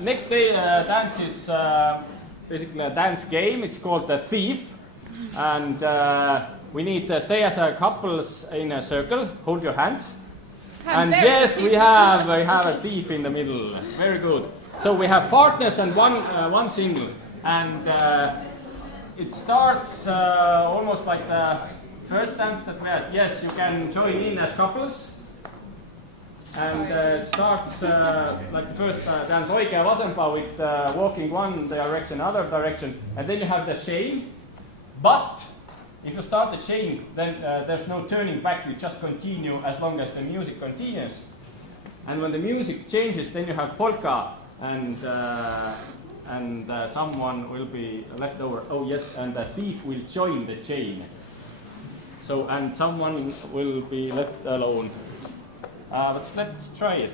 Next day dance is basically a dance game. It's called the Thief, and we need to stay as a couples in a circle. Hold your hands. And yes, we have a thief in the middle. Very good. So we have partners and one single, and it starts almost like the first dance that we had. Yes, you can join in as couples. And it starts like the first dance, oikea vasempa, with walking one direction, other direction, and then you have the chain. But if you start the chain, then there's no turning back. You just continue as long as the music continues. And when the music changes, then you have polka, and someone will be left over. Oh yes, and the thief will join the chain. So, and someone will be left alone. Let's try it.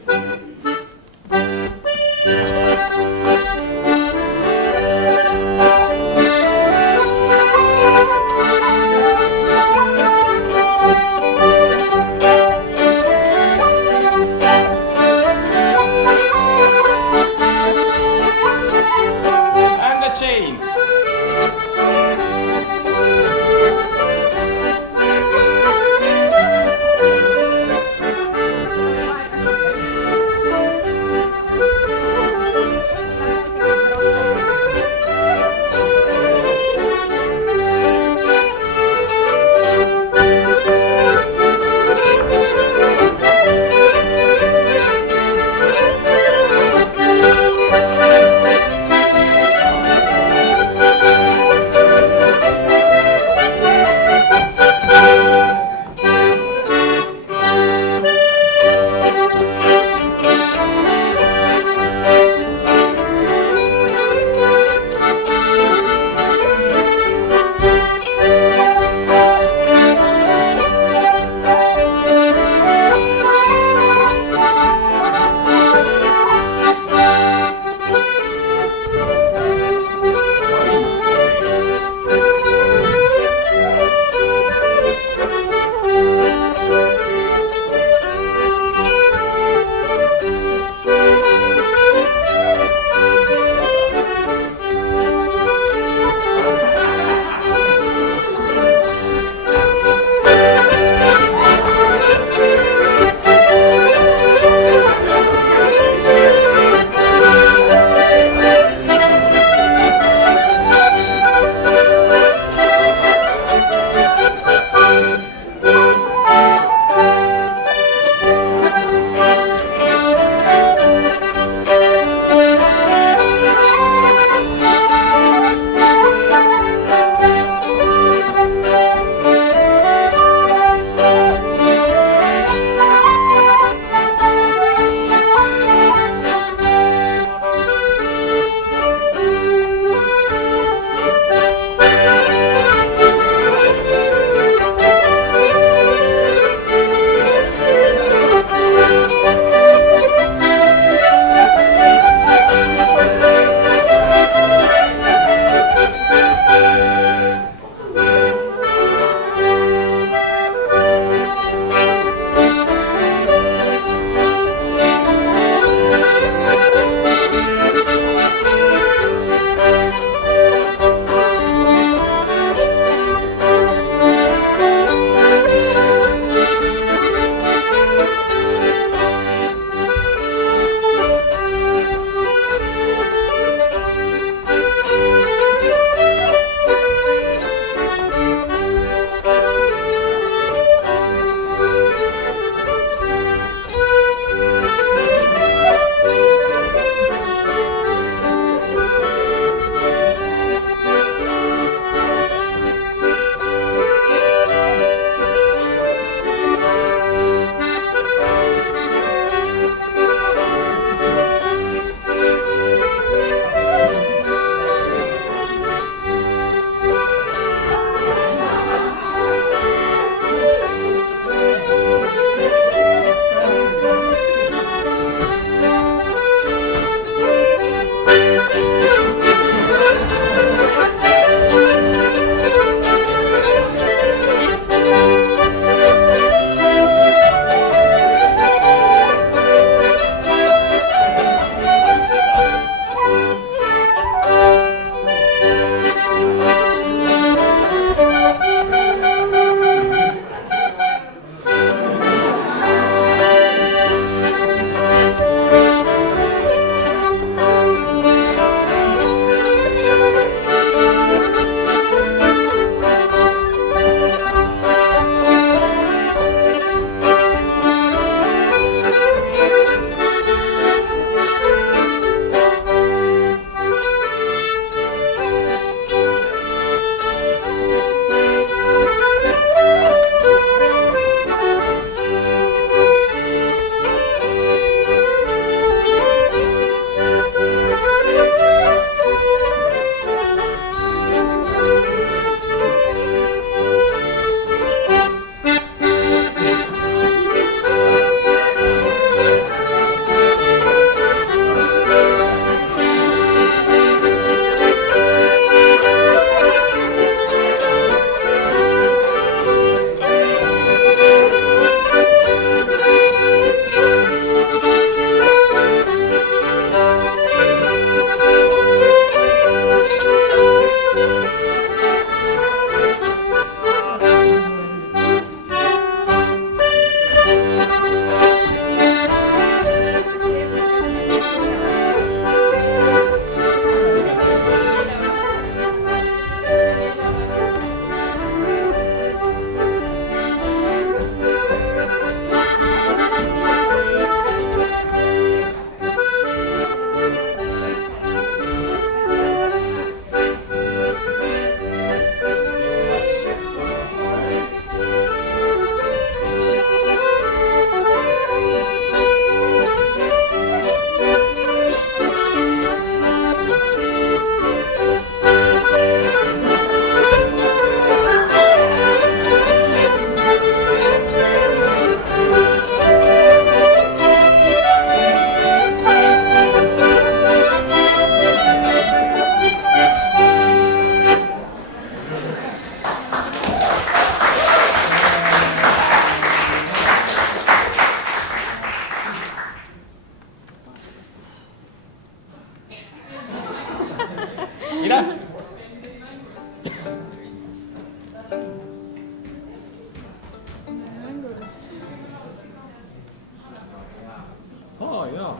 jaa.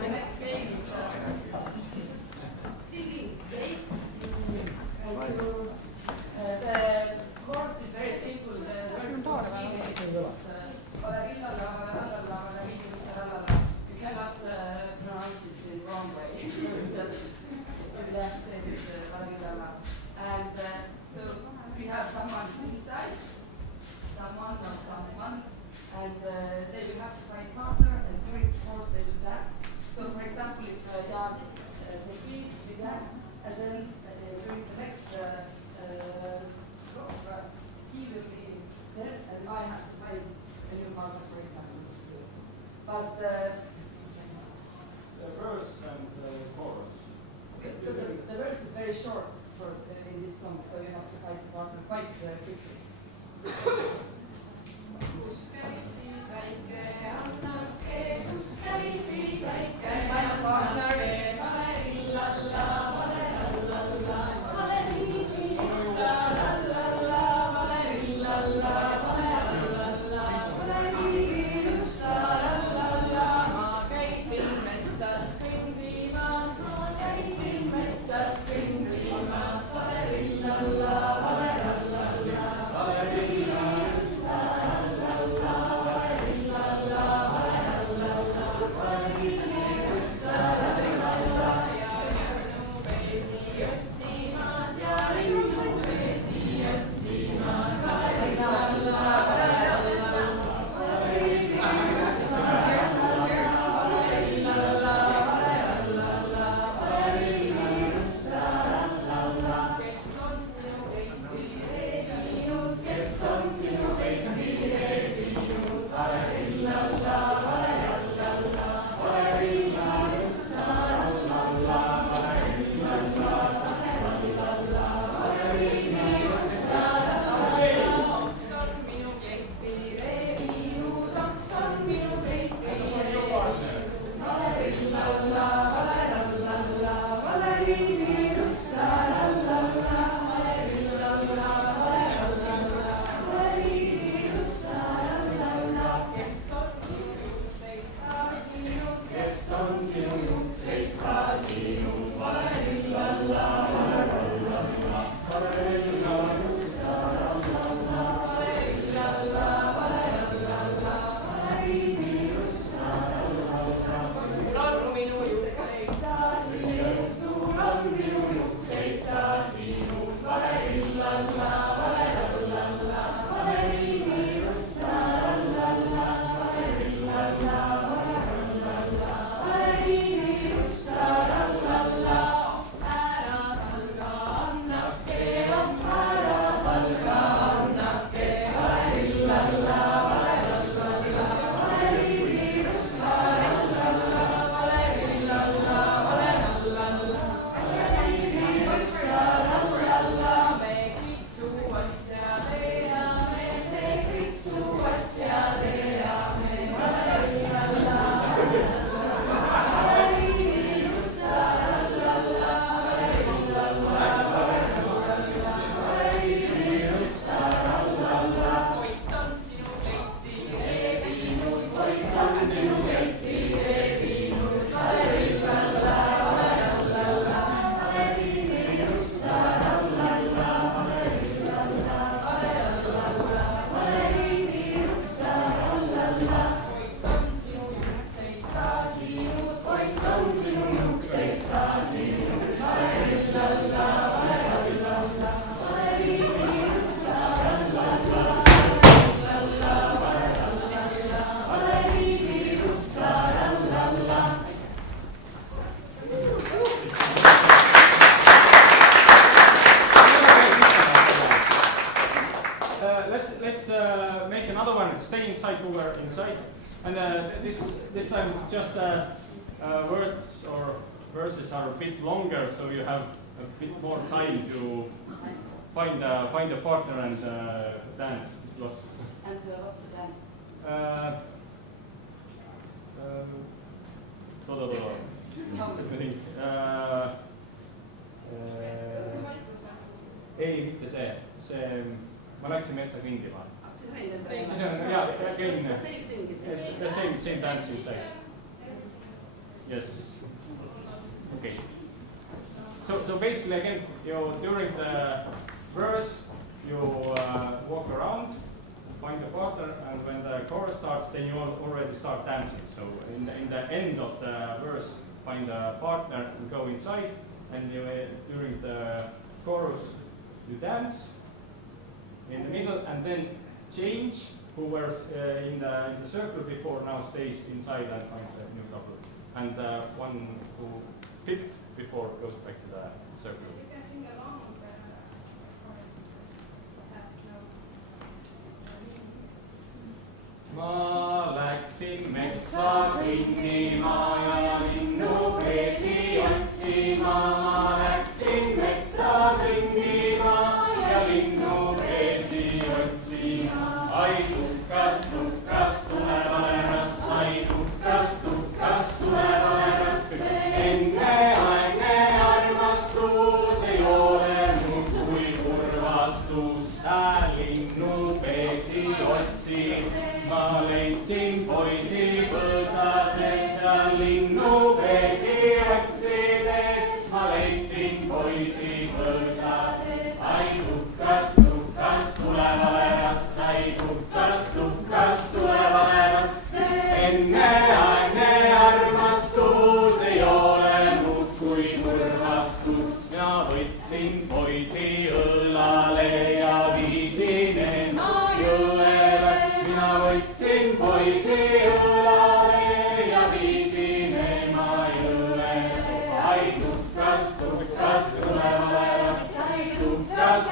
My next game is singing game. The course is very simple. You cannot pronounce it in the wrong way. Just left is and so we have someone inside, someone or someone, and they will have to find a partner, and during the course they will dance. So for example, if Jan takes me, we dance, and then during the next stroke, he will be there, and I have to find a new partner, for example. But the verse and the chorus. the verse is very short for in this song, so you have to find a partner quite quickly. And find a partner. And this time it's just words or verses are a bit longer, so you have a bit more time to find a partner and dance. And what's the dance? Let me think. Ei, mitte see. Ma läksin metsa kõndima. The same thing. The same dance inside. Yes. Okay. So basically, again, during the verse, you walk around, find a partner, and when the chorus starts, then you already start dancing. So in the end of the verse, find a partner and go inside, and during the chorus, you dance in the middle, and then change. Who was in the circle before now stays inside and finds a new couple, and one who picked before goes back to the circle. You can sing along when Ma läksin metsa kõndima ja linnu peesi otsima. Ma läksin metsa kõndima ja linnu peesi otsima. Ai tuhkas tulevale rassa, ai tuhkas tulevale rassa. Enneaegne armastus ei ole muud kui kurvastus. Linnu peesi otsin. Ma leidsin poisi põõsases ja linnu peesi otsides. Ma leidsin poisi põõsases. Ai tuhkas tulevale rassa, ai tuhkas tulevale rassa. Enneaegne armastus ei ole muud kui kurvastus. Mina võtsin poisi õllale ja viisin ema jõele. Mina võtsin poisi õllale ja viisin ema jõele. Ai tuhkas tulevale rasse, ai tuhkas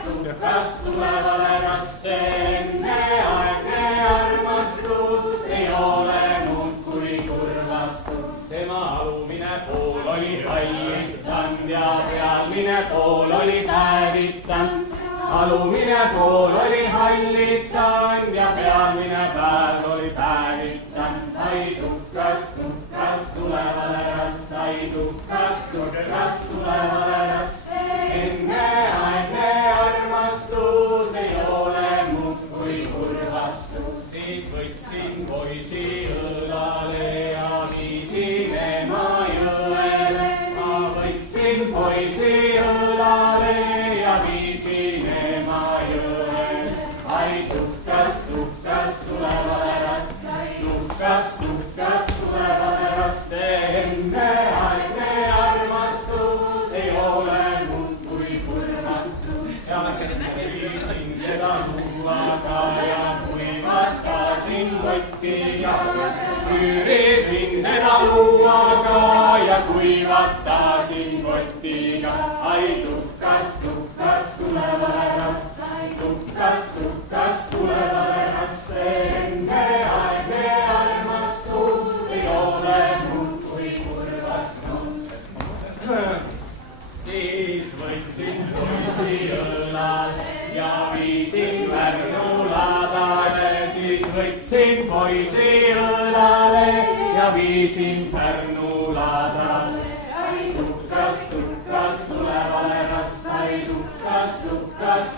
tulevale rasse. Enneaegne armastus ei ole muud kui kurvastus. Ema alumine pool oli hallitanud ja pealmine pool oli päevitanud. Alumine pool oli hallitanud ja pealmine päev oli päevitanud. Ai tuhkas tulevale rasse, ai tuhkas tulevale rasse. Enneaegne armastus ei ole muud kui kurvastus. Siis võtsin poisi õllale ja viisin ema jõele. Ma võtsin poisi õllale ja viisin ema jõele. Ai tuhkas tulevale rasse, tuhkas tulevale rasse. Enneaegne armastus ei ole muud kui kurvastus. Ja viisin teda luuaga ja kuivatasin kotiga. Üürisin teda luuaga ja kuivatasin kotiga. Ai tuhkas tulevale rasse, tuhkas tulevale rasse. Enneaegne armastus ei ole muud kui kurvastus. Siis võtsin poisi õllale ja viisin Pärnu laadale. Siis võtsin poisi õllale ja viisin Pärnu laadale. Ai tuhkas tulevale rasse, ai tuhkas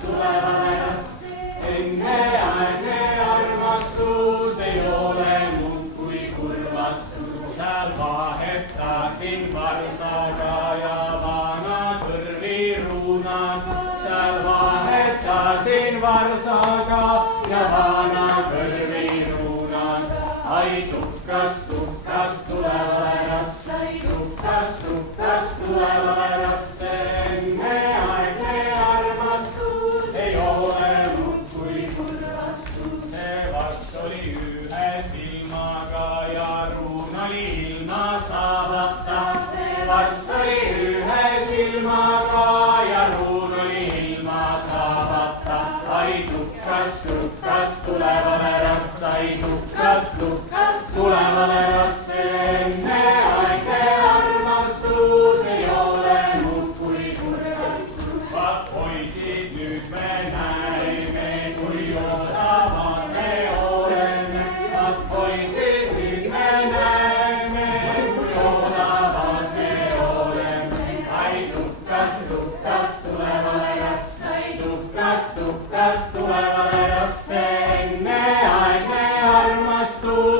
tulevale rasse. Enneaegne armastus ei ole muud kui kurvastus. Seal vahetasin varsaga ja vana kõrviruunaga. Seal vahetasin varsaga ja vana kõrviruunaga. Ai tuhkas tulevale rasse, ai tuhkas tulevale rasse. Enneaegne armastus ei ole muud kui kurvastus. See varss oli ühe silmaga ja ruun oli ilma saavata. See varss oli ühe silmaga ja ruun oli ilma saavata. Ai tuhkas tulevale rasse, ai tuhkas tulevale rasse. Enneaegne armastus ei ole muud kui kurvastus. Vaat poisid, nüüd me näeme, kui odavad me oleme. Vaat poisid, nüüd me näeme, kui odavad me oleme. Ai tuhkas tulevale rasse, ai tuhkas tulevale rasse. Enneaegne armastus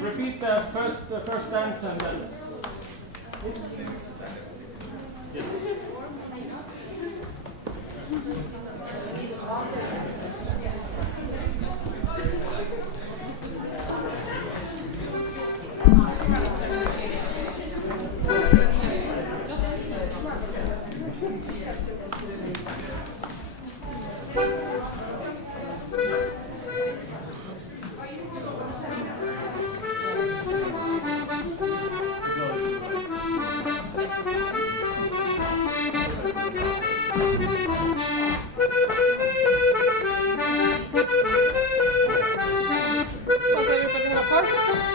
Repeat the first dance and then. Yes. Was everybody have a partner?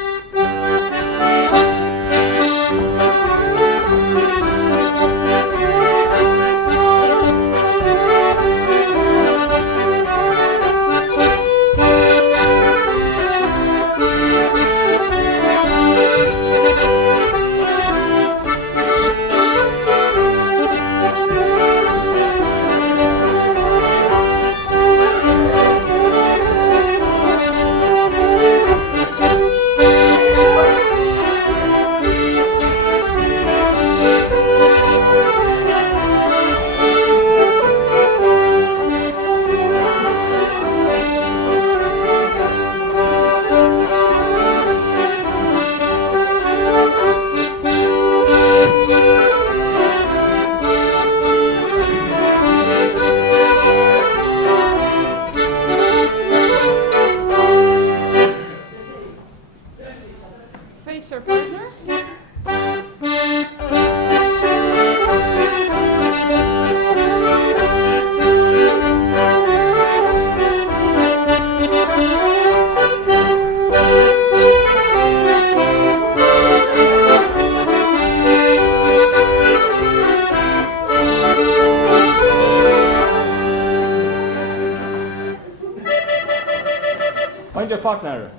Face your partner. Find your partner.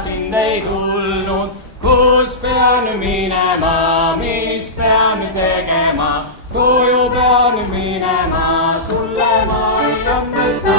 sind ei tulnud, kus pean nüüd minema, mis pean nüüd tegema, koju pean nüüd minema, sulle ma ei andesta.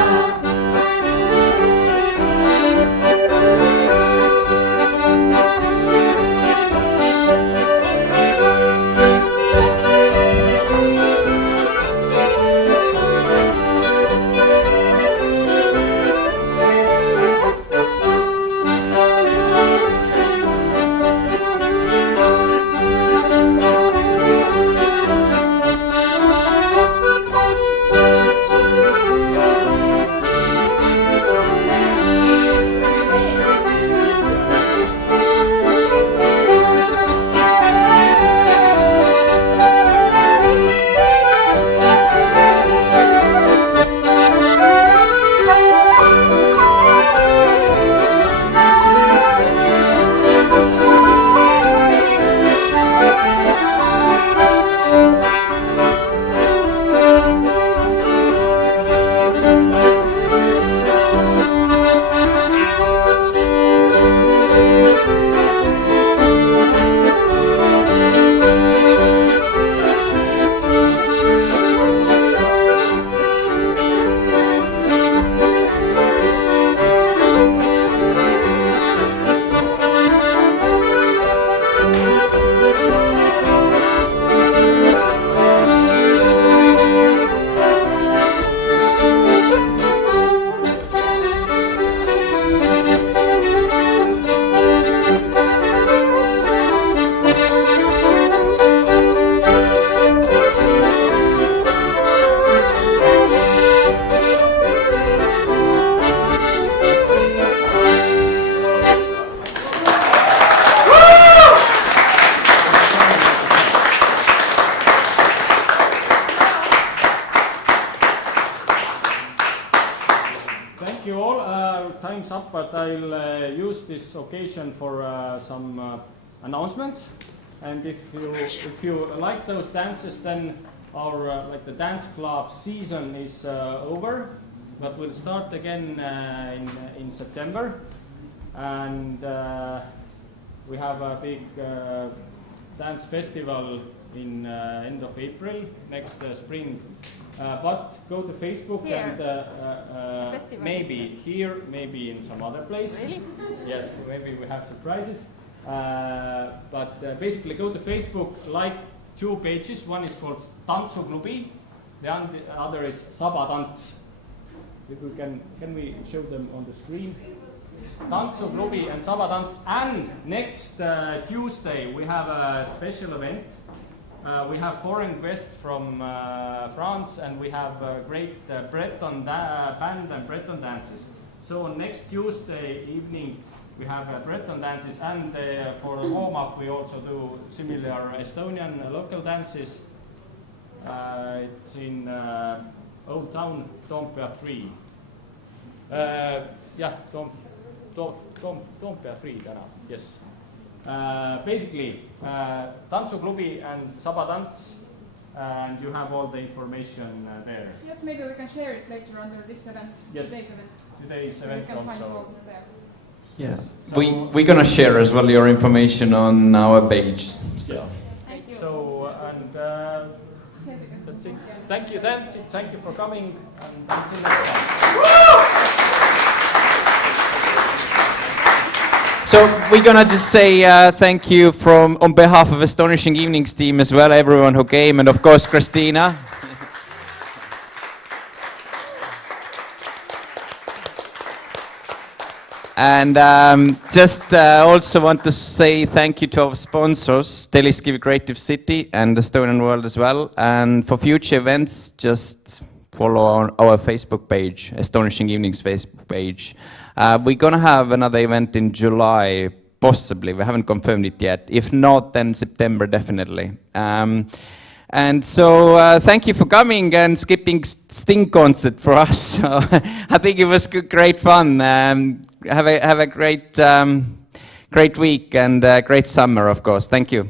Time's up, but I'll use this occasion for some announcements. And if you like those dances, then our like the dance club season is over, but we'll start again in September, and we have a big dance festival in end of April next spring. But go to Facebook here. And maybe here, maybe in some other place. Really? Yes, maybe we have surprises. But basically go to Facebook, like 2 pages. One is called Tantsuklubi, the other is Sabatants. If we can we show them on the screen? Tantsuklubi and Sabatants. And next Tuesday we have a special event. We have foreign guests from France, and we have a great Breton band and Breton dances. So next Tuesday evening we have Breton dances, and for the warm-up we also do similar Estonian local dances. It's in Old Town, Toompea 3. Yeah, Toompea 3 täna, yes. Basically, Tantsuklubi and Sabatants, and you have all the information there. Yes, maybe we can share it later under this event, yes. Today's event So also. Yeah, so we're gonna share as well your information on our page. So. Yes. Thank you. So, and that's it. Thank you for coming, and until next time. So we're gonna just say thank you on behalf of Estonishing Evenings team as well, everyone who came, and of course Christina. And just also want to say thank you to our sponsors, Telliskivi Creative City and Estonian World as well. And for future events, just follow our Facebook page, Estonishing Evenings Facebook page. We're going to have another event in July, possibly. We haven't confirmed it yet. If not, then September, definitely. And so thank you for coming and skipping Sting concert for us. So I think it was great fun. Have a great week and great summer, of course. Thank you.